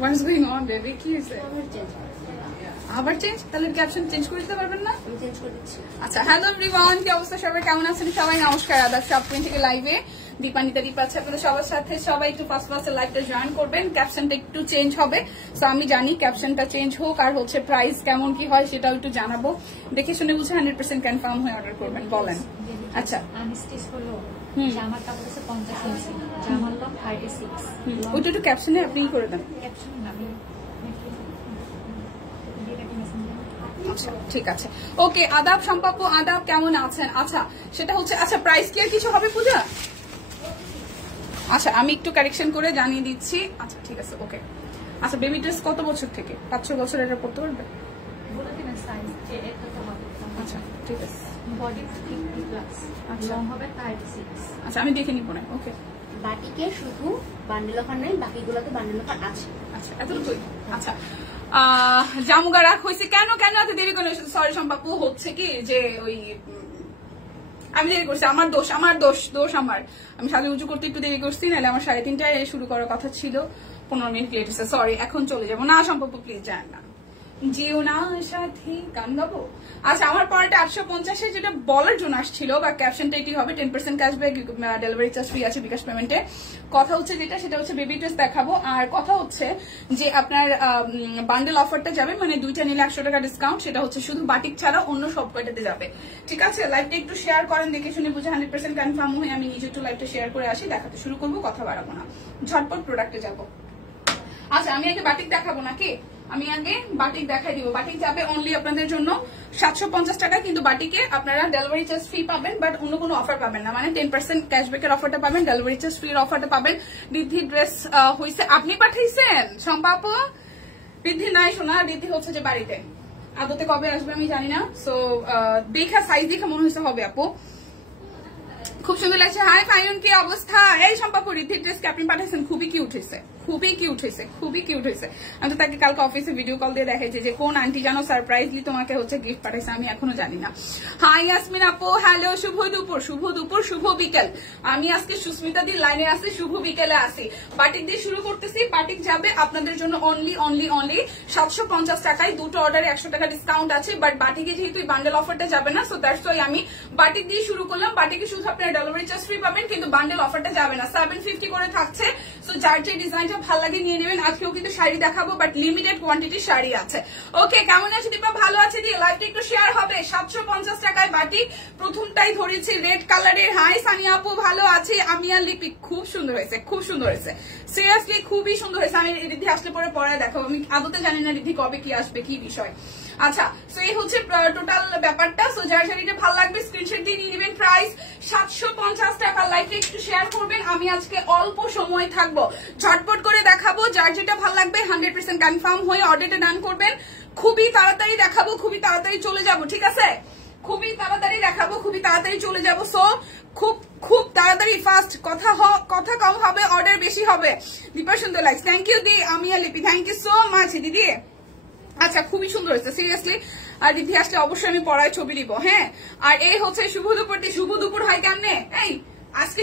What's going on, baby? কি হইছে? আবার চেঞ্জ? তাহলে ক্যাপশন চেঞ্জ করে দিতে পারবেন না? আমি চেঞ্জ করে দিচ্ছি। আচ্ছা, হ্যালো এভরিওয়ান, কি অবস্থা সবাই, কেমন আছেন সবাই? নমস্কার, আদাব, সব থেকে লাইভে দীপানিতা দীপ আছে আপনাদের সবার সাথে। সবাই একটু ফার্স্ট লাইভটা জয়েন করবেন। ক্যাপশনটা একটু চেঞ্জ হবে, সো আমি জানি ক্যাপশনটা চেঞ্জ হোক, আর হচ্ছে প্রাইস কেমন কি হয় সেটাও একটু জানাবো। দেখে শুনে বুঝে 100% কনফার্ম হয়ে অর্ডার করবেন। বলেন। আচ্ছা, আমি স্টিচ করলো জামার কাপড় আছে 50 ইঞ্চি, জামার লং 36। ওইটা একটু ক্যাপশনে আপনি করে দেন। ক্যাপশন আমি আচ্ছা, ঠিক আছে, ওকে। আদাব সম্পাপ্য, আদাব, কেমন আছেন? আচ্ছা, সেটা হচ্ছে, আচ্ছা প্রাইস কি আর কিছু হবে পূজা? আচ্ছা, আমি একটু কারেকশন করে জানিয়ে দিচ্ছি। আচ্ছা, ঠিক আছে, ওকে। আচ্ছা, বেবি ড্রেস কত বছর থেকে? 5-6 বছর এটা পড়তে পারবে? বলে দিন সাইজ এটা তো হবে। আচ্ছা, ঠিক আছে। বডি 50 প্লাস, লং হবে 36। আচ্ছা, আমি দেখে নিব না। ওকে, বাটিকে শুধু বান্ডেল অফার নাই, বাকিগুলোতে বান্ডেল অফার আছে। আচ্ছা, এতটুকুই। আচ্ছা, জামুগা রাখ হয়েছে কেন এত দেরি করে? সরি সম্পাপ্য, হচ্ছে কি যে ওই আমি দেরি করছি, আমার দোষ আমার। আমি সাজু উঁচু করতে একটু দেরি করছি, নাহলে আমার 3:30টায় শুরু করার কথা ছিল। 15 মিনিট লেট হচ্ছে, সরি। এখন চলে যাবো না সম্পাপ্য, প্লিজ যায় না, যেও না সাথী, গান গাবো। আচ্ছা, আমার পরেটা 850 যেটা বলার জন্য আসছিল, বা ক্যাপশনটা এটি হবে 10% ক্যাশব্যাক, ডেলিভারি চার্জ ফ্রি আছে বিকাশ পেমেন্টে। কথা হচ্ছে যেটা, সেটা হচ্ছে বেবি ড্রেস দেখাবো। আর কথা হচ্ছে যে আপনার বান্ডেল অফারটা যাবে, মানে 2টা নিলে 100 টাকা ডিসকাউন্ট, সেটা হচ্ছে শুধু বাটিক ছাড়া অন্য সব কয়টাতে যাবে। ঠিক আছে, লাইভটা একটু শেয়ার করেন, দেখে শুনে বুঝে 100% কনফার্ম হয়ে আমি নিজে একটু লাইভটা শেয়ার করে আসি, দেখাতে শুরু করবো, কথা বাড়াবো না, ঝটপট প্রোডাক্টে যাবো। আচ্ছা, আমি আগে বাটিক দেখাবো নাকি? আমি আগে বাটিক দেখাই দিব। বাটিক যাবে অনলি আপনাদের জন্য 750 টাকা, কিন্তু বাটিকে আপনারা ডেলিভারি চার্জ ফ্রি পাবেন, বাট অন্য কোনো অফার পাবেন না। মানে 10% ক্যাশব্যাকের অফারটা পাবেন, ডেলিভারি চার্জ ফ্রির অফারটা পাবেন। রিদ্ধি ড্রেস হয়েছে, আপনি পাঠাইছেন সম্পাপ? রিদ্ধি নাই শোনা, রিদ্ধি হচ্ছে যে বাড়িতে, আদতে কবে আসবে আমি জানি না। সো দেখা সাইজ দেখে মনে হয়েছে হবে আপু, খুব সুন্দর লাগছে। হাই ফাইন, কি অবস্থা? এই সম্পাপ্য, রিদ্ধির ড্রেস আপনি পাঠাইছেন, খুবই কিউট হয়েছে, খুবই কিউট হয়েছে। আমি তো তাকে কালকে অফিসে ভিডিও কল দিয়ে দেখাইছি যে কোন আন্টি জানো সারপ্রাইজলি তোমাকে হচ্ছে গিফট পাঠাইছে, আমি এখনো জানি না। হাই ইয়াসমিন আপু, হ্যালো, শুভ দুপুর, শুভ বিকেল। আমি আজকে সুস্মিতা দির লাইনে আছি, শুভ বিকেলে আছি। বাটিক দিয়ে শুরু করতেছি। বাটিক যাবে আপনাদের জন্য অনলি 750 টাকায়, দুটো অর্ডারে 100 টাকা ডিসকাউন্ট আছে, বাট বাটিকে যেহেতু বান্ডেল অফারটা যাবে না, সো দ্যাটস ওয়াই আমি বাটিক দিয়ে শুরু করলাম। বাটিকে শুধু আপনারা ডেলিভারি চার্জ ফ্রি পাবেন, কিন্তু বান্ডেল অফারটা যাবে না। 750 করে থাকছে, সো যার যে ডিজাইনটা ভালো লাগে নিয়ে নেবেন। আজকেও কিন্তু শাড়ি দেখাবো, বাট লিমিটেড কোয়ান্টিটির শাড়ি আছে। ওকে, কেমন আছে দীপা? ভালো আছে দিয়ে লাইভটা একটু শেয়ার হবে। 750 টাকায় বাটিক, প্রথমটাই ধরেছি রেড কালারের। হাই সানিয়া আপু, ভালো আছি। আমি আর লিপি, খুব সুন্দর হয়েছে, সিরিয়াসলি খুবই সুন্দর হয়েছে। আমি রিদ্ধি আসলে পরে দেখাবো, আমি আদতে জানি না রিদ্ধি কবে কি আসবে, কি বিষয়। আচ্ছা, সো এই হচ্ছে টোটাল ব্যাপারটা। সো যার শাড়িটা ভালো লাগবে স্ক্রিনশট দিয়ে নিয়ে নেবেন। প্রাইস 750 টাকা। লাইভটা একটু শেয়ার করবেন। আমি আজকে অল্প সময় থাকবো, ঝটপট করে দেখাবো। যার যেটা ভালো লাগবে 100% কনফার্ম হয়ে অর্ডারটা ডান করবেন। খুবই তাড়াতাড়ি দেখাবো, খুবই তাড়াতাড়ি চলে যাবো, ঠিক আছে? খুবই তাড়াতাড়ি দেখাবো, খুবই তাড়াতাড়ি চলে যাবো। সো খুব তাড়াতাড়ি, ফাস্ট। কথা কম হবে, অর্ডার বেশি হবে। দীপা সুন্দর লাগছে, থ্যাংক ইউ দি। আমি আর লিপি, থ্যাংক ইউ সো মাচ দিদি। আচ্ছা, খুবই সুন্দর হয়েছে সিরিয়াসলি। আর দিদি আসলে অবশ্যই আমি পড়ায় ছবি দিব। হ্যাঁ, আর এই হচ্ছে শুভ দুপুর। শুভ দুপুর হয় কেমনে? এই আজকে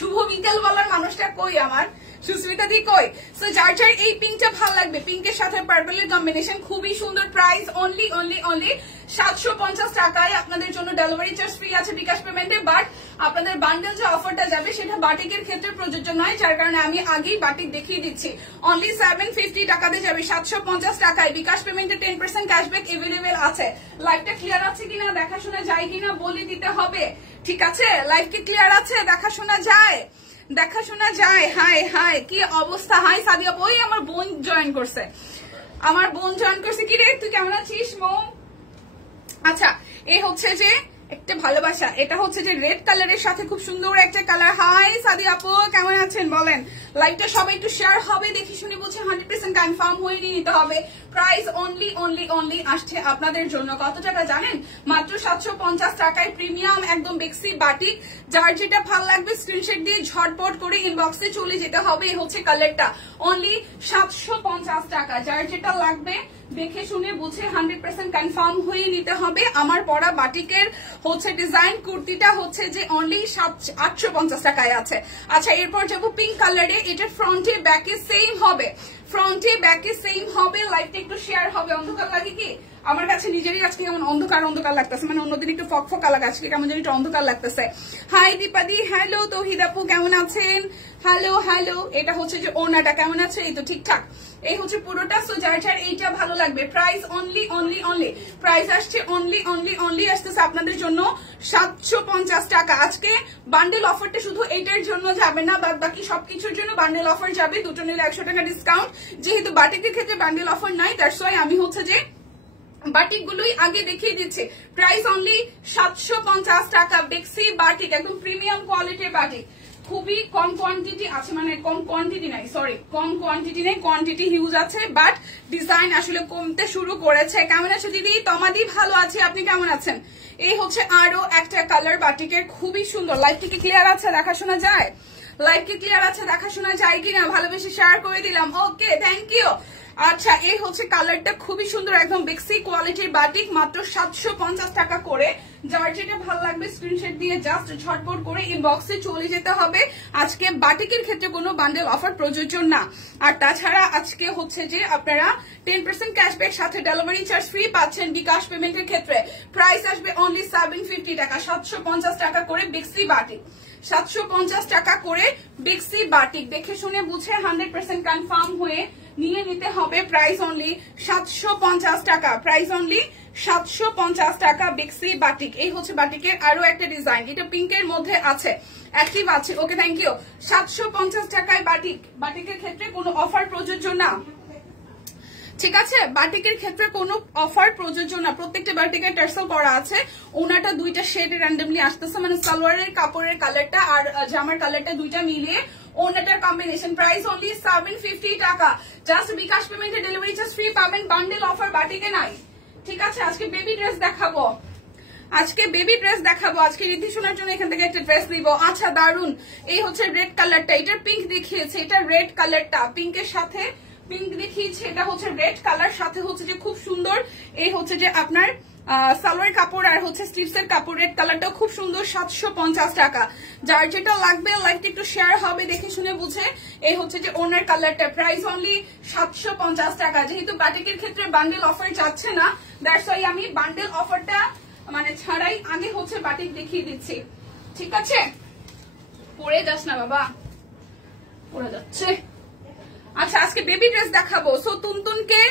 শুভ বিকেল বলার মানুষটা কই? আমার সুস্মিতা দি কই? সো যার এই পিঙ্কটা ভালো লাগবে, পিঙ্কের সাথে পার্পলের কম্বিনেশন, খুবই সুন্দর। প্রাইস অনলি 750 টাকায় আপনাদের জন্য। ডেলিভারি চার্জ ফ্রি আছে বিকাশ পেমেন্টে, বাট আপনাদের বান্ডেল যে অফারটা যাবে সেটা বাটিকের ক্ষেত্রে প্রযোজ্য নয়, যার কারণে আমি আগেই বাটিক দেখিয়ে দিচ্ছি। অনলি 750 টাকাতে যাবে, 750 টাকায় বিকাশ পেমেন্টে 10% ক্যাশব্যাক এভেলেবেল আছে। লাইভটা ক্লিয়ার আছে কিনা, দেখাশোনা যায় কিনা বলে দিতে হবে, ঠিক আছে? লাইভ কি ক্লিয়ার আছে? দেখাশোনা যায়। হাই কি অবস্থা? হাই সাদিয়া, ওই আমার বোন জয়েন করছে, কি রে, তুই কেমন আছিস মো? আচ্ছা, এই হচ্ছে যে একটা ভালোবাসা, এটা হচ্ছে যে রেড কালারের সাথে খুব সুন্দর একটা কালার। হাই সাদি আপু, কেমন আছেন বলেন? লাইভটা সবাই একটু শেয়ার হবে, দেখি শুনে বুঝে 100% কনফার্ম হয়ে নিতে হবে। প্রাইস অনলি আসছে আপনাদের জন্য কত টাকা জানেন? মাত্র 750 টাকায় প্রিমিয়াম একদম বেক্সি বাটিক। যার যেটা ভালো লাগবে স্ক্রিনশট দিয়ে ঝটপট করে ইনবক্সে চলে যেতে হবে। এই হচ্ছে কালারটা, অনলি 750 টাকা। যার যেটা লাগবে দেখে শুনে বুঝে 100% কনফার্ম হয়ে নিতে হবে। আমার পরা বাটিকের হচ্ছে ডিজাইন কুর্তিটা হচ্ছে যে অনলি 850 টাকায় আছে। আচ্ছা, এরপর যাবো পিঙ্ক কালারে। এটা ফ্রন্টে ব্যাকে সেম হবে, ফ্রন্টে ব্যাকে সেম হবে। লাইটটা একটু শেয়ার হবে। অন্ধকার লাগে কি? আমার কাছে নিজেরই আজকে কেমন অন্ধকার অন্ধকার লাগতেছে, মানে অন্যদিন একটু ফকফকা লাগে, আজকে কেমন যেন একটু অন্ধকার লাগতেছে। হাই দীপাদি, হ্যালো তৌহিদ আপু, কেমন আছেন? Hello hello. এটা হচ্ছে যে ওনাটা কেমন আছে? এই তো ঠিকঠাক। এই হচ্ছে পুরোটা। সো যার যার এইটা ভালো লাগবে, price only only only, price আসছে অনলি অনলি অনলি আসতেছে আপনাদের জন্য 750 টাকা। আজকে বান্ডেল অফারটা শুধু এইটার জন্য যাবে না, বাকি সবকিছুর জন্য বান্ডেল অফার যাবে। দুটো নিলে 100 টাকা ডিসকাউন্ট। যেহেতু বাটিকের ক্ষেত্রে বান্ডেল অফার নাই, দ্যাটস ওয়াই আমি হচ্ছে যে বাটিক গুলোই আগে দেখিয়ে দিচ্ছে। প্রাইস অনলি 750 টাকা। বেক্সি বাটিক, একদম প্রিমিয়াম কোয়ালিটির বাটিক। খুবই কম কোয়ান্টিটি আছে, মানে কম কোয়ান্টিটি নাই, সরি কম কোয়ান্টিটি নেই, কোয়ান্টিটি হিউজ আছে, বাট ডিজাইন আসলে কমতে শুরু করেছে। কেমন আছে দিদি? তমাদি ভালো আছে, আপনি কেমন আছেন? এই হচ্ছে আরো একটা কালার বাটিকের, খুবই সুন্দর। লাইট কি ক্লিয়ার আছে? দেখাশোনা যায়? লাইট কি ক্লিয়ার আছে? দেখাশোনা যায় কিনা? ভালোবেসে শেয়ার করে দিলাম। ওকে, থ্যাংক ইউ। আচ্ছা, এই হচ্ছে কালারটা, খুবই সুন্দর, একদম বেক্সি কোয়ালিটির বাটিক, মাত্র 750 টাকা করে। যার যেটা ভালো লাগবে স্ক্রিনশট দিয়ে জাস্ট ঝটপট করে ইনবক্সে চলে যেতে হবে। আজকে বাটিকের ক্ষেত্রে কোনো বান্ডেল অফার প্রযোজ্য না। আর তাছাড়া আজকে হচ্ছে যে আপনারা 10% ক্যাশব্যাক সাথে ডেলিভারি চার্জ ফ্রি পাচ্ছেন বিকাশ পেমেন্টের ক্ষেত্রে। প্রাইস আসবে অনলি 750 টাকা। 750 টাকা করে বেক্সি বাটিক, 750 টাকা করে বেক্সি বাটিক। দেখে শুনে বুঝে 100% কনফার্ম হয়ে নিয়ে নিতে হবে। প্রাইস অনলি 750 টাকা, প্রাইস অনলি 750 টাকা বেক্সি বাটিক। এই হচ্ছে বাটিকের আরো একটা ডিজাইন, এটা পিঙ্কের মধ্যে আছে, অ্যাক্টিভ আছে। ওকে, থ্যাংক ইউ। 750 টাকায় বাটিক। বাটিকের ক্ষেত্রে কোনো অফার প্রযোজ্য না, ঠিক আছে? বাটিকের ক্ষেত্রে কোনো অফার প্রযোজ্য না। প্রত্যেকটা বাটিকের টার্সেল করা আছে। ওনাটা দুইটা শেড র্যান্ডমলি আসতেছে, মানে সালোয়ারের কাপড়ের কালারটা আর জামার কালারটা দুইটা মিলিয়ে ওনাটার কম্বিনেশন। প্রাইস অনলি 750 টাকা। জাস্ট বিকাশ পেমেন্টে ডেলিভারি চার্জ ফ্রি পাবেন। বান্ডেল অফার বাটিকে নাই, ঠিক আছে? আজকে বেবি ড্রেস দেখাবো, আজকে বেবি ড্রেস দেখাবো। আজকে রিদ্ধি শোনার জন্য এখান থেকে একটা ড্রেস দিব। আচ্ছা, দারুন। এই হচ্ছে রেড কালারটা, এটা পিঙ্ক দেখিয়েছে, এটা রেড কালারটা পিঙ্কের সাথে পিঙ্ক দেখিয়েছে, এটা হচ্ছে রেড কালার, সাথে হচ্ছে যে খুব সুন্দর এই হচ্ছে যে আপনার সালোয়ার কাপড় আর হচ্ছে স্লিভস এর কাপড়। রেড কালারটাও খুব সুন্দর। 750 টাকা। যার যেটা লাগবে লাইকটা একটু শেয়ার হবে, দেখে শুনে বুঝে। এই হচ্ছে যে ওনার কালারটা, প্রাইস অনলি 750 টাকা। যেহেতু বাটিকের ক্ষেত্রে বান্ডেল অফার যাচ্ছে না, দ্যাটস ওয়াই আমি বান্ডেল অফারটা মানে ছাড়াই আগে হচ্ছে বাটিক দেখিয়ে দিচ্ছি, ঠিক আছে? পরে যাস না বাবা, পরে যাচ্ছে। আচ্ছা, আজকে বেবি ড্রেস দেখাবো। সো তুনতুনকে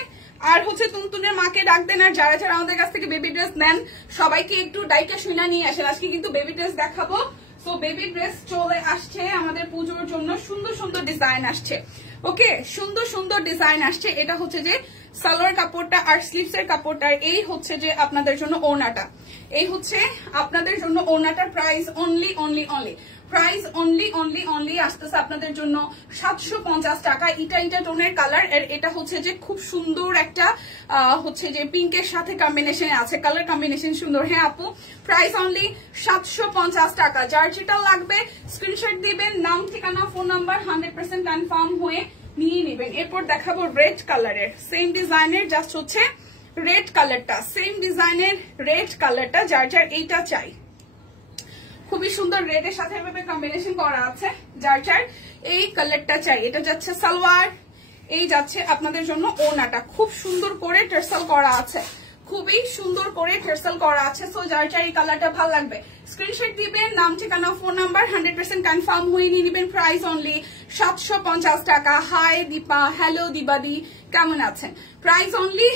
আর হচ্ছে তুনতুনের মাকে ডাকবেন, আর যারা যারা আমাদের কাছ থেকে বেবি ড্রেস নেন সবাইকে একটু ডাইটা শুনা নিয়ে আসেন। আজকে কিন্তু বেবি ড্রেস দেখাবো। সো বেবি ড্রেস চলে আসছে আমাদের পুজোর জন্য, সুন্দর সুন্দর ডিজাইন আসছে। ওকে, সুন্দর সুন্দর ডিজাইন আসছে। এটা হচ্ছে যে সালোয়ার কাপড়টা আর স্লিভস এর কাপড়টা, এই হচ্ছে যে আপনাদের জন্য ওড়নাটা, এই হচ্ছে আপনাদের জন্য ওড়নাটা। Price only only only, price only only only আসতেছে আপনাদের জন্য 750 টাকা। এটা টোনের কালার, আর এটা হচ্ছে যে খুব সুন্দর একটা হচ্ছে যে পিঙ্কের সাথে কম্বিনেশনে আছে, কালার কম্বিনেশন সুন্দর। হ্যাঁ আপু, প্রাইস অনলি 750 টাকা। যার যেটা লাগবে স্ক্রিনশট দিবেন, নাম ঠিকানা ফোন নাম্বার 100% কনফার্ম হয়ে নিয়ে নেবেন। এরপর দেখাবো রেড কালারের, সেম ডিজাইনের, জাস্ট হচ্ছে রেড কালারটা, সেম ডিজাইনের রেড কালারটা। যার যার এইটা চাই, খুবই সুন্দর রেডের সাথে এভাবে কম্বিনেশন করা আছে। যার যার এই কালারটা চাই, এটা যাচ্ছে সালোয়ার, এই যাচ্ছে আপনাদের জন্য ওড়নাটা। খুব সুন্দর করে টার্সেল করা আছে, খুবই সুন্দর করে টার্সেল করা আছে। সো যার যার এই কালারটা ভালো লাগবে স্ক্রিনশট দিবেন, নাম ঠিকানা ফোন নাম্বার 100% কনফার্ম হয়ে নিয়ে নেবেন। প্রাইস অনলি 750 টাকা। হাই দীপা, হ্যালো দিবাদি, কেমন আছেন? প্রাইস অনলি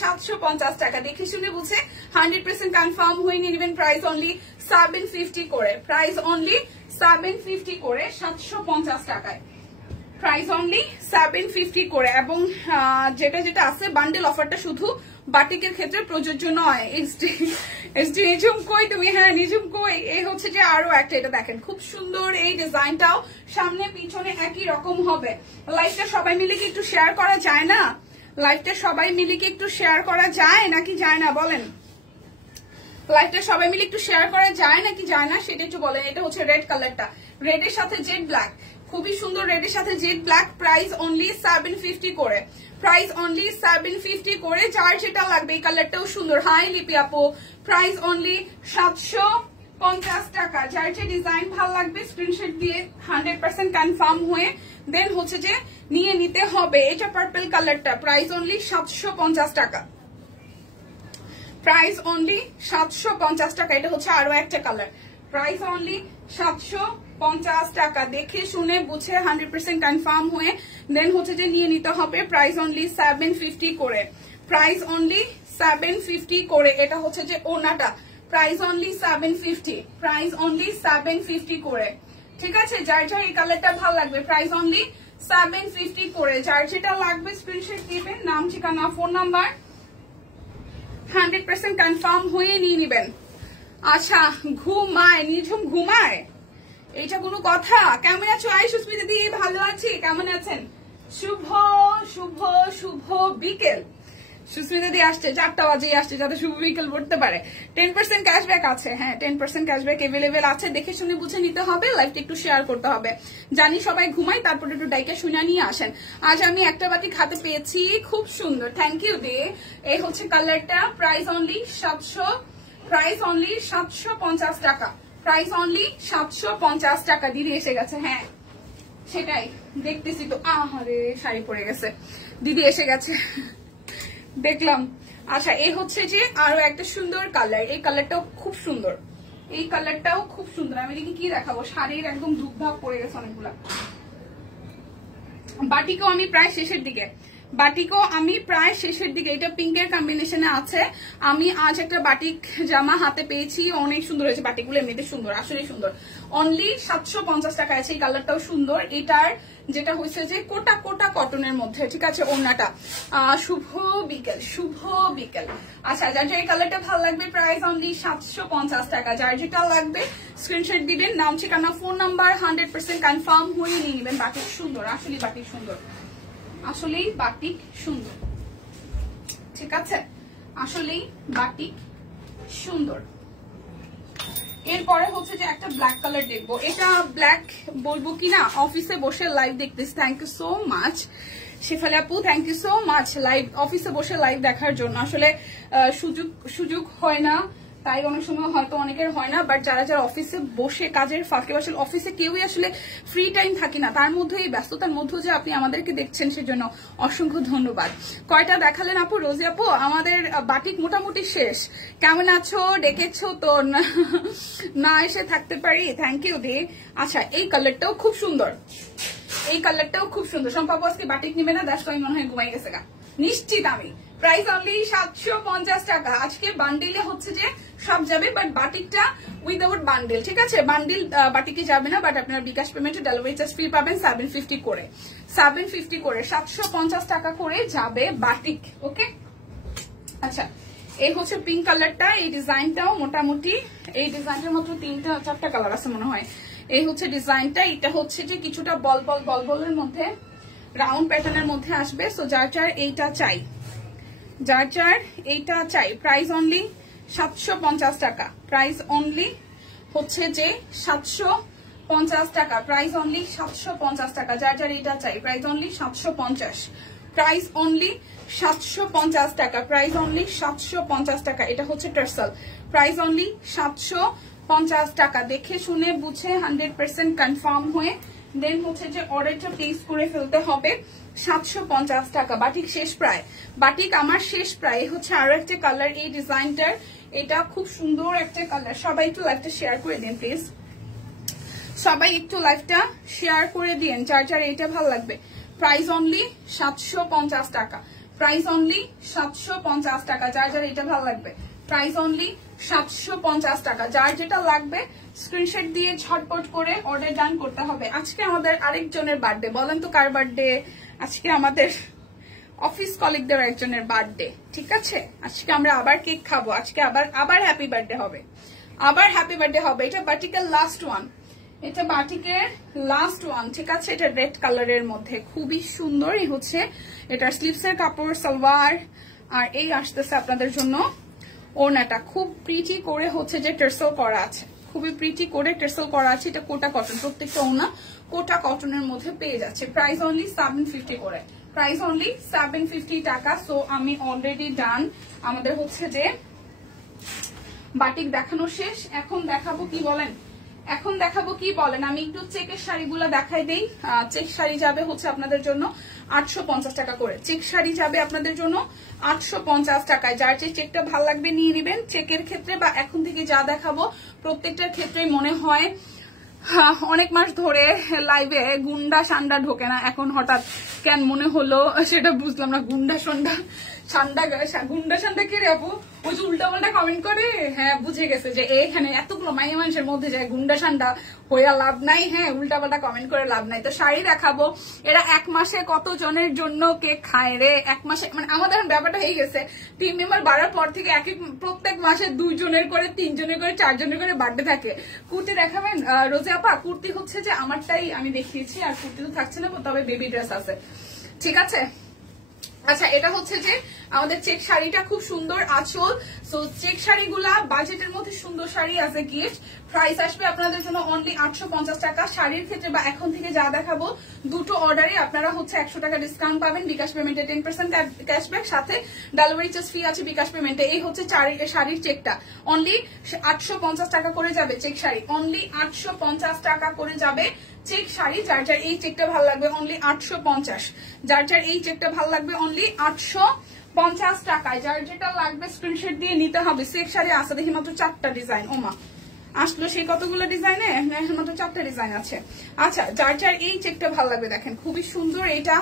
750 টাকা। দেখে শুনে বুঝে 100% কনফার্ম হয়ে নিয়ে নেবেন। প্রাইস অনলি 750 করে, প্রাইস অনলি 750 করে, 750 টাকায়, প্রাইস অনলি 750 করে। এবং যেটা যেটা আছে বান্ডেল অফারটা শুধু বাটিকের ক্ষেত্রে প্রযোজ্য নয়। নিজুম কই তুমি? হ্যাঁ নিজুম কই। এই হচ্ছে যে আরো একটা, এটা দেখেন খুব সুন্দর, এই ডিজাইনটাও সামনে পিছনে একই রকম হবে। লাইভটা সবাই মিলে কি একটু শেয়ার করা যায় না? লাইভটা সবাই মিলে কি একটু শেয়ার করা যায় নাকি যায় না বলেন? লাইভটা সবাই মিলে একটু শেয়ার করা যায় নাকি যায় না সেটা একটু বলেন। এটা হচ্ছে রেড কালারটা, রেডের সাথে জেড ব্ল্যাক, খুবই সুন্দর রেডের সাথে জেড ব্ল্যাক, প্রাইস অনলি 750 করে, প্রাইস অনলি 750 করে। যার যেটা লাগবে, এই কালারটাও সুন্দর। হাই লিপি আপু, প্রাইস অনলি 750 টাকা। যার যে ডিজাইন ভালো লাগবে স্ক্রিনশট দিয়ে 100% কনফার্ম হয়ে দেন হচ্ছে যে নিয়ে নিতে হবে। এটা পার্পল কালারটা, প্রাইস অনলি 750 টাকা, প্রাইস অনলি 750 টাকা। এটা হচ্ছে আরো একটা কালার, প্রাইস অনলি 750 টাকা। দেখে শুনে বুঝে 100% কনফার্ম হয়ে দেন হচ্ছে যে নিয়ে নিতে হবে। প্রাইস অনলি 750 করে, প্রাইস অনলি 750 করে। এটা হচ্ছে যে ওনাটা, প্রাইস অনলি 750, প্রাইস অনলি 750 করে। ঠিক আছে, যার যার এই কালারটা ভালো লাগবে প্রাইস অনলি 750 করে। যার যেটা লাগবে স্ক্রিনশট দিবেন, নাম ঠিকানা ফোন নাম্বার 100% কনফার্ম হয়ে নিয়ে নিবেন। আচ্ছা, ঘুমায় নিঝুম ঘুমায়, এইটা কোনো কথা? কেমন আছো আই সুস্মিতা দি? ভালো আছি, কেমন আছেন? শুভ শুভ শুভ বিকেল। সুস্মিতা দি আসছে 4টা বাজে আসছে, যাতে শুভ বিকেল পড়তে পারে। 10% ক্যাশব্যাক আছে, হ্যাঁ 10% ক্যাশব্যাক এভেলেবেল আছে। দেখে শুনে বুঝে নিতে হবে, লাইভটা একটু শেয়ার করতে হবে। জানি সবাই ঘুমাই, তারপরে একটু ডাইকে শুনে নিয়ে আসেন। আজ আমি একটা বাটি খাতে পেয়েছি, খুব সুন্দর, থ্যাংক ইউ দে। এই হচ্ছে কালারটা, প্রাইস অনলি 700, প্রাইস অনলি 750 টাকা, প্রাইস অনলি 750 টাকা। দিদি এসে গেছে, হ্যাঁ সেটাই দেখতেছি তো। আহারে শাড়ি পরে গেছে, দিদি এসে গেছে দেখলাম। আচ্ছা, এই হচ্ছে যে আরো একটা সুন্দর কালার, এই কালারটাও খুব সুন্দর, এই কালারটাও খুব সুন্দর। আমি দেখি কি দেখাবো, শাড়ির একদম ধূপধাপ পড়ে গেছে অনেকগুলা। বাটিকও আমি প্রায় শেষের দিকে, বাটিকও আমি প্রায় শেষের দিকে। এটা পিঙ্কের কম্বিনেশনে আছে। আমি আজ একটা বাটিক জামা হাতে পেয়েছি, অনেক সুন্দর হয়েছে। বাটিকগুলো এমনিতে সুন্দর, আসলে সুন্দর। অনলি 750 টাকা আছে। এই কালারটাও সুন্দর। এটার যেটা হয়েছে যে কোটা কোটা কটনের মধ্যে, ঠিক আছে। ওড়নাটা শুভ বিকেল, শুভ বিকেল। আচ্ছা, যার যে এই কালারটা ভালো লাগবে প্রাইস অনলি 750 টাকা। যার যেটা লাগবে স্ক্রিনশট দিবেন, নাম ঠিকানা ফোন নাম্বার 100% কনফার্ম হয়ে নিয়ে নেবেন। বাটিক সুন্দর, আসলে বাটিক সুন্দর, আসলেই বাটিক সুন্দর, ঠিক আছে, আসলেই বাটিক সুন্দর। এরপরে হচ্ছে যে একটা ব্ল্যাক কালার দেখবো। এটা ব্ল্যাক বলবো কিনা, অফিসে বসে লাইভ দেখতেছি। Thank you so much Shefali আপু, thank you so much live, অফিসে বসে লাইভ দেখার জন্য। আসলে সুযোগ হয় না, তাই অনেক সময় হয়তো অনেকের হয় না। বাট যারা যারা অফিসে বসে কাজের ফাঁকে, আসলে অফিসে কেউই আসলে ফ্রি টাইম থাকে না, তার মধ্যে এই ব্যস্ততার মধ্যে যে আপনি আমাদেরকে দেখছেন সেজন্য অসংখ্য ধন্যবাদ। কয়টা দেখালেন আপু? রোজি আপু, আমাদের বাটিক মোটামুটি শেষ। কেমন আছো? ডেকেছো তো না এসে থাকতে পারি, থ্যাংক ইউ দি। আচ্ছা, এই কালারটাও খুব সুন্দর, এই কালারটাও খুব সুন্দর। সম্পাবু আজকে বাটিক নিবে না, দ্যাটস ওয়াই মনে হয় ঘুমাই গেছে গা, নিশ্চিত আমি। প্রাইস অনলি 750 টাকা। আজকে বান্ডিলে হচ্ছে যে সব যাবে, বাট বাটিকটা উইদাউট বান্ডিল, ঠিক আছে। বান্ডিল বাটিকে যাবে না, বাট আপনার বিকাশ পেমেন্টে ডেলিভারি চার্জ ফ্রি পাবেন 750 করে, 750 করে, 750 টাকা করে যাবে বাটিক, ওকে। আচ্ছা, এই হচ্ছে পিঙ্ক কালারটা। এই ডিজাইনটাও মোটামুটি, এই ডিজাইনটার মাত্র 3-4টা কালার আছে মনে হয়। এই হচ্ছে ডিজাইনটা। এটা হচ্ছে যে কিছুটা বল বলের মধ্যে, রাউন্ড প্যাটার্নের মধ্যে আসবে। সো যার যার এইটা চাই, যার যার এইটা চাই, প্রাইস অনলি 750 টাকা, প্রাইস অনলি হচ্ছে যে 750 টাকা, প্রাইস অনলি 750 টাকা। যার যার এইটা চাই, প্রাইস অনলি 750, প্রাইস অনলি 750 টাকা, প্রাইস অনলি 750 টাকা। এটা হচ্ছে টার্সেল, প্রাইস অনলি 750 টাকা। দেখে শুনে বুঝে 100% কনফার্ম হয়ে দেন হচ্ছে যে অর্ডারটা প্লেস করে ফেলতে হবে। 750 টাকা। বাটিক শেষ প্রায়, বাটিক আমার শেষ প্রায়। হচ্ছে আরো একটা কালার এই ডিজাইনটার, এটা খুব সুন্দর একটা কালার। সবাই একটু লাইভটা শেয়ার করে দিন প্লিজ, সবাই একটু লাইভটা শেয়ার করে দিন যার যার এটা ভালো লাগবে। প্রাইস অনলি 750 টাকা, প্রাইস অনলি 750 টাকা। যার যার এটা ভালো লাগবে, প্রাইস অনলি 750 টাকা। যার যেটা লাগবে স্ক্রিনশট দিয়ে ঝটপট করে অর্ডার ডান করতে হবে। আজকে আমাদের আরেকজনের বার্থডে, বলেন তো কার বার্থডে? আজকে আমাদের অফিস কলিগদের একজনের বার্থডে, ঠিক আছে। আজকে আমরা আবার কেক খাবো, আজকে আবার হ্যাপি বার্থডে হবে, আবার হ্যাপি বার্থডে হবে। এটা বাটিকের লাস্ট ওয়ান, এটা বাটিকের লাস্ট ওয়ান, ঠিক আছে। এটা রেড কালারের মধ্যে খুবই সুন্দর। এই হচ্ছে এটার স্লিভসের কাপড়, সালোয়ার, আর এই আসতেছে আপনাদের জন্য ওড়নাটা। খুব প্রিটি করে হচ্ছে যে টার্সেল করা আছে, খুবই প্রিটি করে টার্সেল করা আছে। এটা কোটা কটন, প্রত্যেকটা ওড়না কোটা কটনের মধ্যে পেয়ে যাচ্ছে। প্রাইস অনলি 750 করে, প্রাইস অনলি 750 টাকা। সো আমি অলরেডি ডান। আমাদের হচ্ছে যে বাটিক দেখানো শেষ। এখন দেখাবো কি বলেন, এখন দেখাবো কি বলেন, আমি একটু চেকের শাড়িগুলো দেখাই দেই। চেক শাড়ি যাবে হচ্ছে আপনাদের জন্য 850 টাকা করে, চেক শাড়ি যাবে আপনাদের জন্য 850 টাকায়। যার যে চেকটা ভালো লাগবে নিয়ে নেবেন। চেকের ক্ষেত্রে বা এখন থেকে যা দেখাবো প্রত্যেকটার ক্ষেত্রেই মনে হয় অনেক মাস ধরে লাইভে গুন্ডা সান্ডা ঢোকে না, এখন হঠাৎ কেন মনে হলো সেটা বুঝলাম না। গুন্ডা সন্ডা সান্ডা গুন্ডা সান্ডা কে রে আপু, ওই যে উল্টা পাল্টা কমেন্ট করে। হ্যাঁ বুঝে গেছে যে এখানে এতগুলো মাইয়া মানুষের মধ্যে যায় গুন্ডা সান্ডা হইয়া লাভ নাই। হ্যাঁ উল্টা পাল্টা কমেন্ট করে লাভ নাই। তো শাড়ি দেখাবো। এরা এক মাসে কত জনের জন্য কেক খায় রে, এক মাসে মানে আমাদের ব্যাপারটা হয়ে গেছে। টিম মেম্বার বাড়ার পর থেকে প্রত্যেক মাসে 2 জনের করে 3 জনের করে 4 জনের করে বার্থডে থাকে। কুর্তি দেখাবেন রোজে আপা? কুর্তি হচ্ছে যে আমারটাই আমি দেখিয়েছি, আর কুর্তি তো থাকছে না, তবে বেবি ড্রেস আছে, ঠিক আছে। আচ্ছা এটা হচ্ছে যে আমাদের চেক শাড়িটা খুব সুন্দর আঁচল। সো চেক শাড়িগুলা বাজেটের মধ্যে সুন্দর শাড়ি আছে গিফট। প্রাইস আসবে আপনাদের জন্য অনলি 850 টাকা। শাড়ির ক্ষেত্রে বা এখন থেকে যা দেখাবো দুটো অর্ডারে আপনারা হচ্ছে 100 টাকা ডিসকাউন্ট পাবেন। বিকাশ পেমেন্টে 10% ক্যাশব্যাক, সাথে ডেলিভারি চার্জ ফ্রি আছে বিকাশ পেমেন্টে। এই হচ্ছে শাড়ির চেকটা অনলি 850 টাকা করে যাবে। চেক শাড়ি অনলি 850 টাকা করে যাবে। চেক শাড়ি যার যার এই চেকটা ভালো লাগবে অনলি 850, যার যার এই চেকটা ভালো লাগবে অনলি 850 টাকায়। যার যেটা লাগবে স্ক্রিনশট দিয়ে নিতে হবে। চেক শাড়ি আছে দেখি মাত্র 4টা ডিজাইন। ওমা আসলো সেই কতগুলো ডিজাইনে, মাত্র 4টা ডিজাইন আছে। আচ্ছা যার যার এই চেকটা ভালো লাগবে দেখেন খুবই সুন্দর। এটা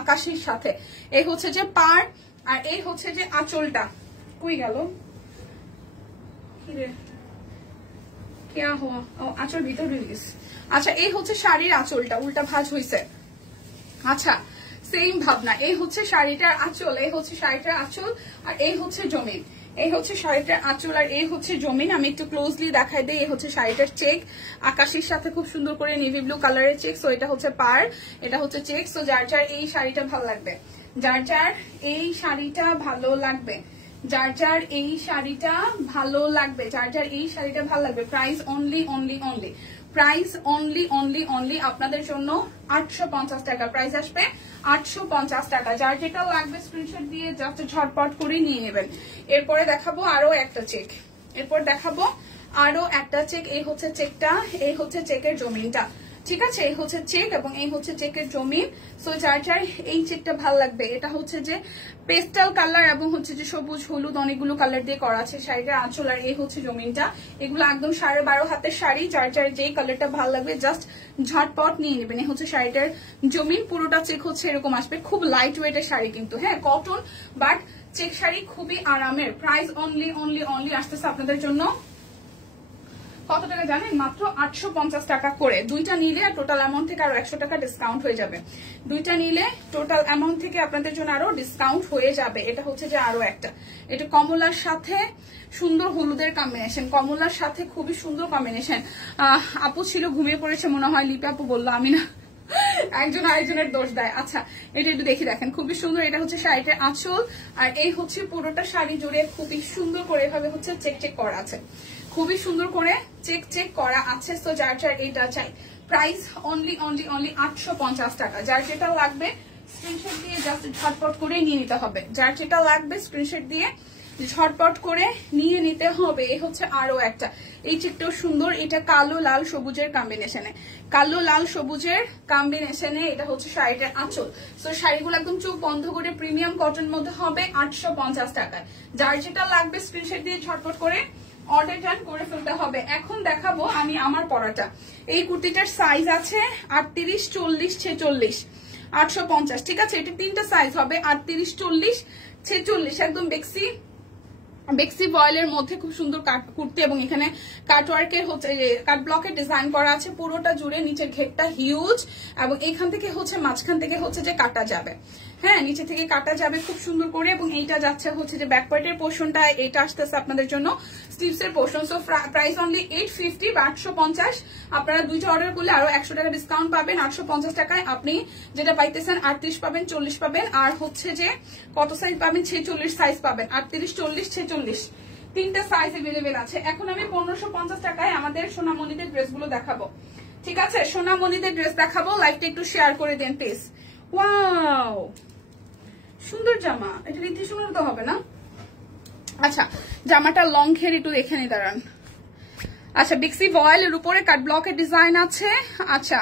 আকাশির সাথে এই হচ্ছে যে পার, আর এই হচ্ছে যে আঁচলটা। কই গেল কি রে, क्या हुआ? আঁচল ভিতর রিলিজ। আচ্ছা এই হচ্ছে শাড়ির আঁচলটা, উল্টা ভাঁজ হয়েছে। আচ্ছা সেম ভাবনা। এই হচ্ছে শাড়িটার আঁচল, এই হচ্ছে শাড়িটার আঁচল, আর এই হচ্ছে জমিন। এই হচ্ছে শাড়িটার আঁচল আর এই হচ্ছে জমিন। আমি একটু ক্লোজলি দেখাই দিই। এই হচ্ছে শাড়িটার চেক, আকাশের সাথে খুব সুন্দর করে নেভি ব্লু কালারের চেক। সো এটা হচ্ছে পার, এটা হচ্ছে চেক। সো যার যার এই শাড়িটা ভালো লাগবে, যার যার এই শাড়িটা ভালো লাগবে, যার যার এই শাড়িটা ভালো লাগবে, যার যার এই শাড়িটা ভালো লাগবে। Price only only only, price only only only আপনাদের জন্য 850 টাকা। প্রাইস আসবে 850 টাকা। যার যেটা লাগবে স্ক্রিনশট দিয়ে জাস্ট ঝটপট করে নিয়ে নেবেন। এরপরে দেখাবো আরো একটা চেক, এরপর দেখাবো আরো একটা চেক। এই হচ্ছে চেকটা, এই হচ্ছে চেকের জমিনটা, ঠিক আছে। এই হচ্ছে চেক এবং এই হচ্ছে চেকের জমিন। সো যার যার এই চেকটা ভালো লাগবে, এটা হচ্ছে যে পেস্টাল কালার এবং হচ্ছে যে সবুজ হলুদ অনেকগুলো কালার দিয়ে করা আছে শাড়িটার আঁচল, আর এই হচ্ছে জমিনটা। এগুলো একদম 12.5 হাতের শাড়ি। যার যার যেই কালারটা ভালো লাগবে জাস্ট ঝটপট নিয়ে নেবেন। এই হচ্ছে শাড়িটার জমিন, পুরোটা চেক হচ্ছে এরকম আসবে। খুব লাইট ওয়েটের শাড়ি কিন্তু, হ্যাঁ কটন বাট চেক শাড়ি খুবই আরামের। প্রাইস অনলি অনলি অনলি আসতেছে আপনাদের জন্য কত টাকা জানেন? মাত্র 850 টাকা করে। দুইটা নিলে টোটাল অ্যামাউন্ট থেকে আরো 100 টাকা ডিসকাউন্ট হয়ে যাবে। দুইটা নিলে টোটাল অ্যামাউন্ট থেকে আপনাদের জন্য আরো ডিসকাউন্ট হয়ে যাবে। এটা হচ্ছে যে আরো একটা, এটা কমলার সাথে সুন্দর হলুদের কম্বিনেশন, কমলার সাথে খুবই সুন্দর কম্বিনেশন। আপু ছিল ঘুমিয়ে পড়েছে মনে হয়, লিপি আপু বললো, আমি না, একজন আরেকজনের দোষ দেয়। আচ্ছা এটা একটু দেখি দেখেন খুবই সুন্দর। এটা হচ্ছে শাড়িটার আঁচল, আর এই হচ্ছে পুরোটা শাড়ি জুড়ে খুবই সুন্দর করে এভাবে হচ্ছে চেক চেক করা আছে, খুবই সুন্দর করে চেক চেক করা আছে। তো যার যার এটা চাই প্রাইস অনলি অনলি অনলি 850 টাকা। যার যেটা লাগবে স্ক্রিনশট দিয়ে জাস্ট ঝটপট করে নিয়ে নিতে হবে। যার যেটা লাগবে স্ক্রিনশট দিয়ে ঝটপট করে নিয়ে নিতে হবে। এই হচ্ছে আরো একটা, এই চেকটাও সুন্দর। এটা কালো লাল সবুজের কম্বিনেশনে, কালো লাল সবুজের কম্বিনেশনে এটা হচ্ছে শাড়িটার আঁচল। তো শাড়িগুলো একদম চোখ বন্ধ করে প্রিমিয়াম কটন মধ্যে হবে 850 টাকায়। যার যেটা লাগবে স্ক্রিনশট দিয়ে ঝটপট করে অর্ডার ডান করে ফেলতে হবে। এখন দেখাবো আমি আমার পরাটা। এই কুর্তিটার সাইজ আছে 38, 40, 46, 850, ঠিক আছে। এটা 3টা সাইজ হবে, 38, 40, 46। একদম বেক্সি বয়েলের মধ্যে খুব সুন্দর কুর্তি এবং এখানে কাটওয়ার্কের হচ্ছে কাট ব্লকের ডিজাইন করা আছে পুরোটা জুড়ে। নিচের ঘেরটা হিউজ এবং এখান থেকে হচ্ছে মাঝখান থেকে হচ্ছে যে কাটা যাবে, হ্যাঁ নিচে থেকে কাটা যাবে খুব সুন্দর করে। এবং এইটা যাচ্ছে হচ্ছে যে ব্যাকপার্টের পোর্শনটা, এটা আসতেছে আপনাদের জন্য স্লিভস এর পোর্শন। সো প্রাইস অনলি 850 বা 850। আপনারা দুইটা অর্ডার করলে আরো 100 টাকা ডিসকাউন্ট পাবেন। 850 টাকায় আপনি যেটা পাইতেছেন 38 পাবেন, 40 পাবেন, আর হচ্ছে যে কত সাইজ পাবেন? 46 সাইজ পাবেন। 38, 40, 46 তিনটা সাইজ এভেলেবেল আছে। এখন আমি 1550 টাকায় আমাদের সোনামণিদের ড্রেসগুলো দেখাবো, ঠিক আছে, সোনামণিদের ড্রেস দেখাবো, লাইভটা একটু শেয়ার করে দেন প্লিজ। ওয়াও সুন্দর জামা, এটা রীতি সুন্দর তো হবে না? আচ্ছা জামাটা লং ঘের একটু দেখে নি দাঁড়ান। আচ্ছা বিক্সি ভয়েলের উপরে কাট ব্লকের ডিজাইন আছে। আচ্ছা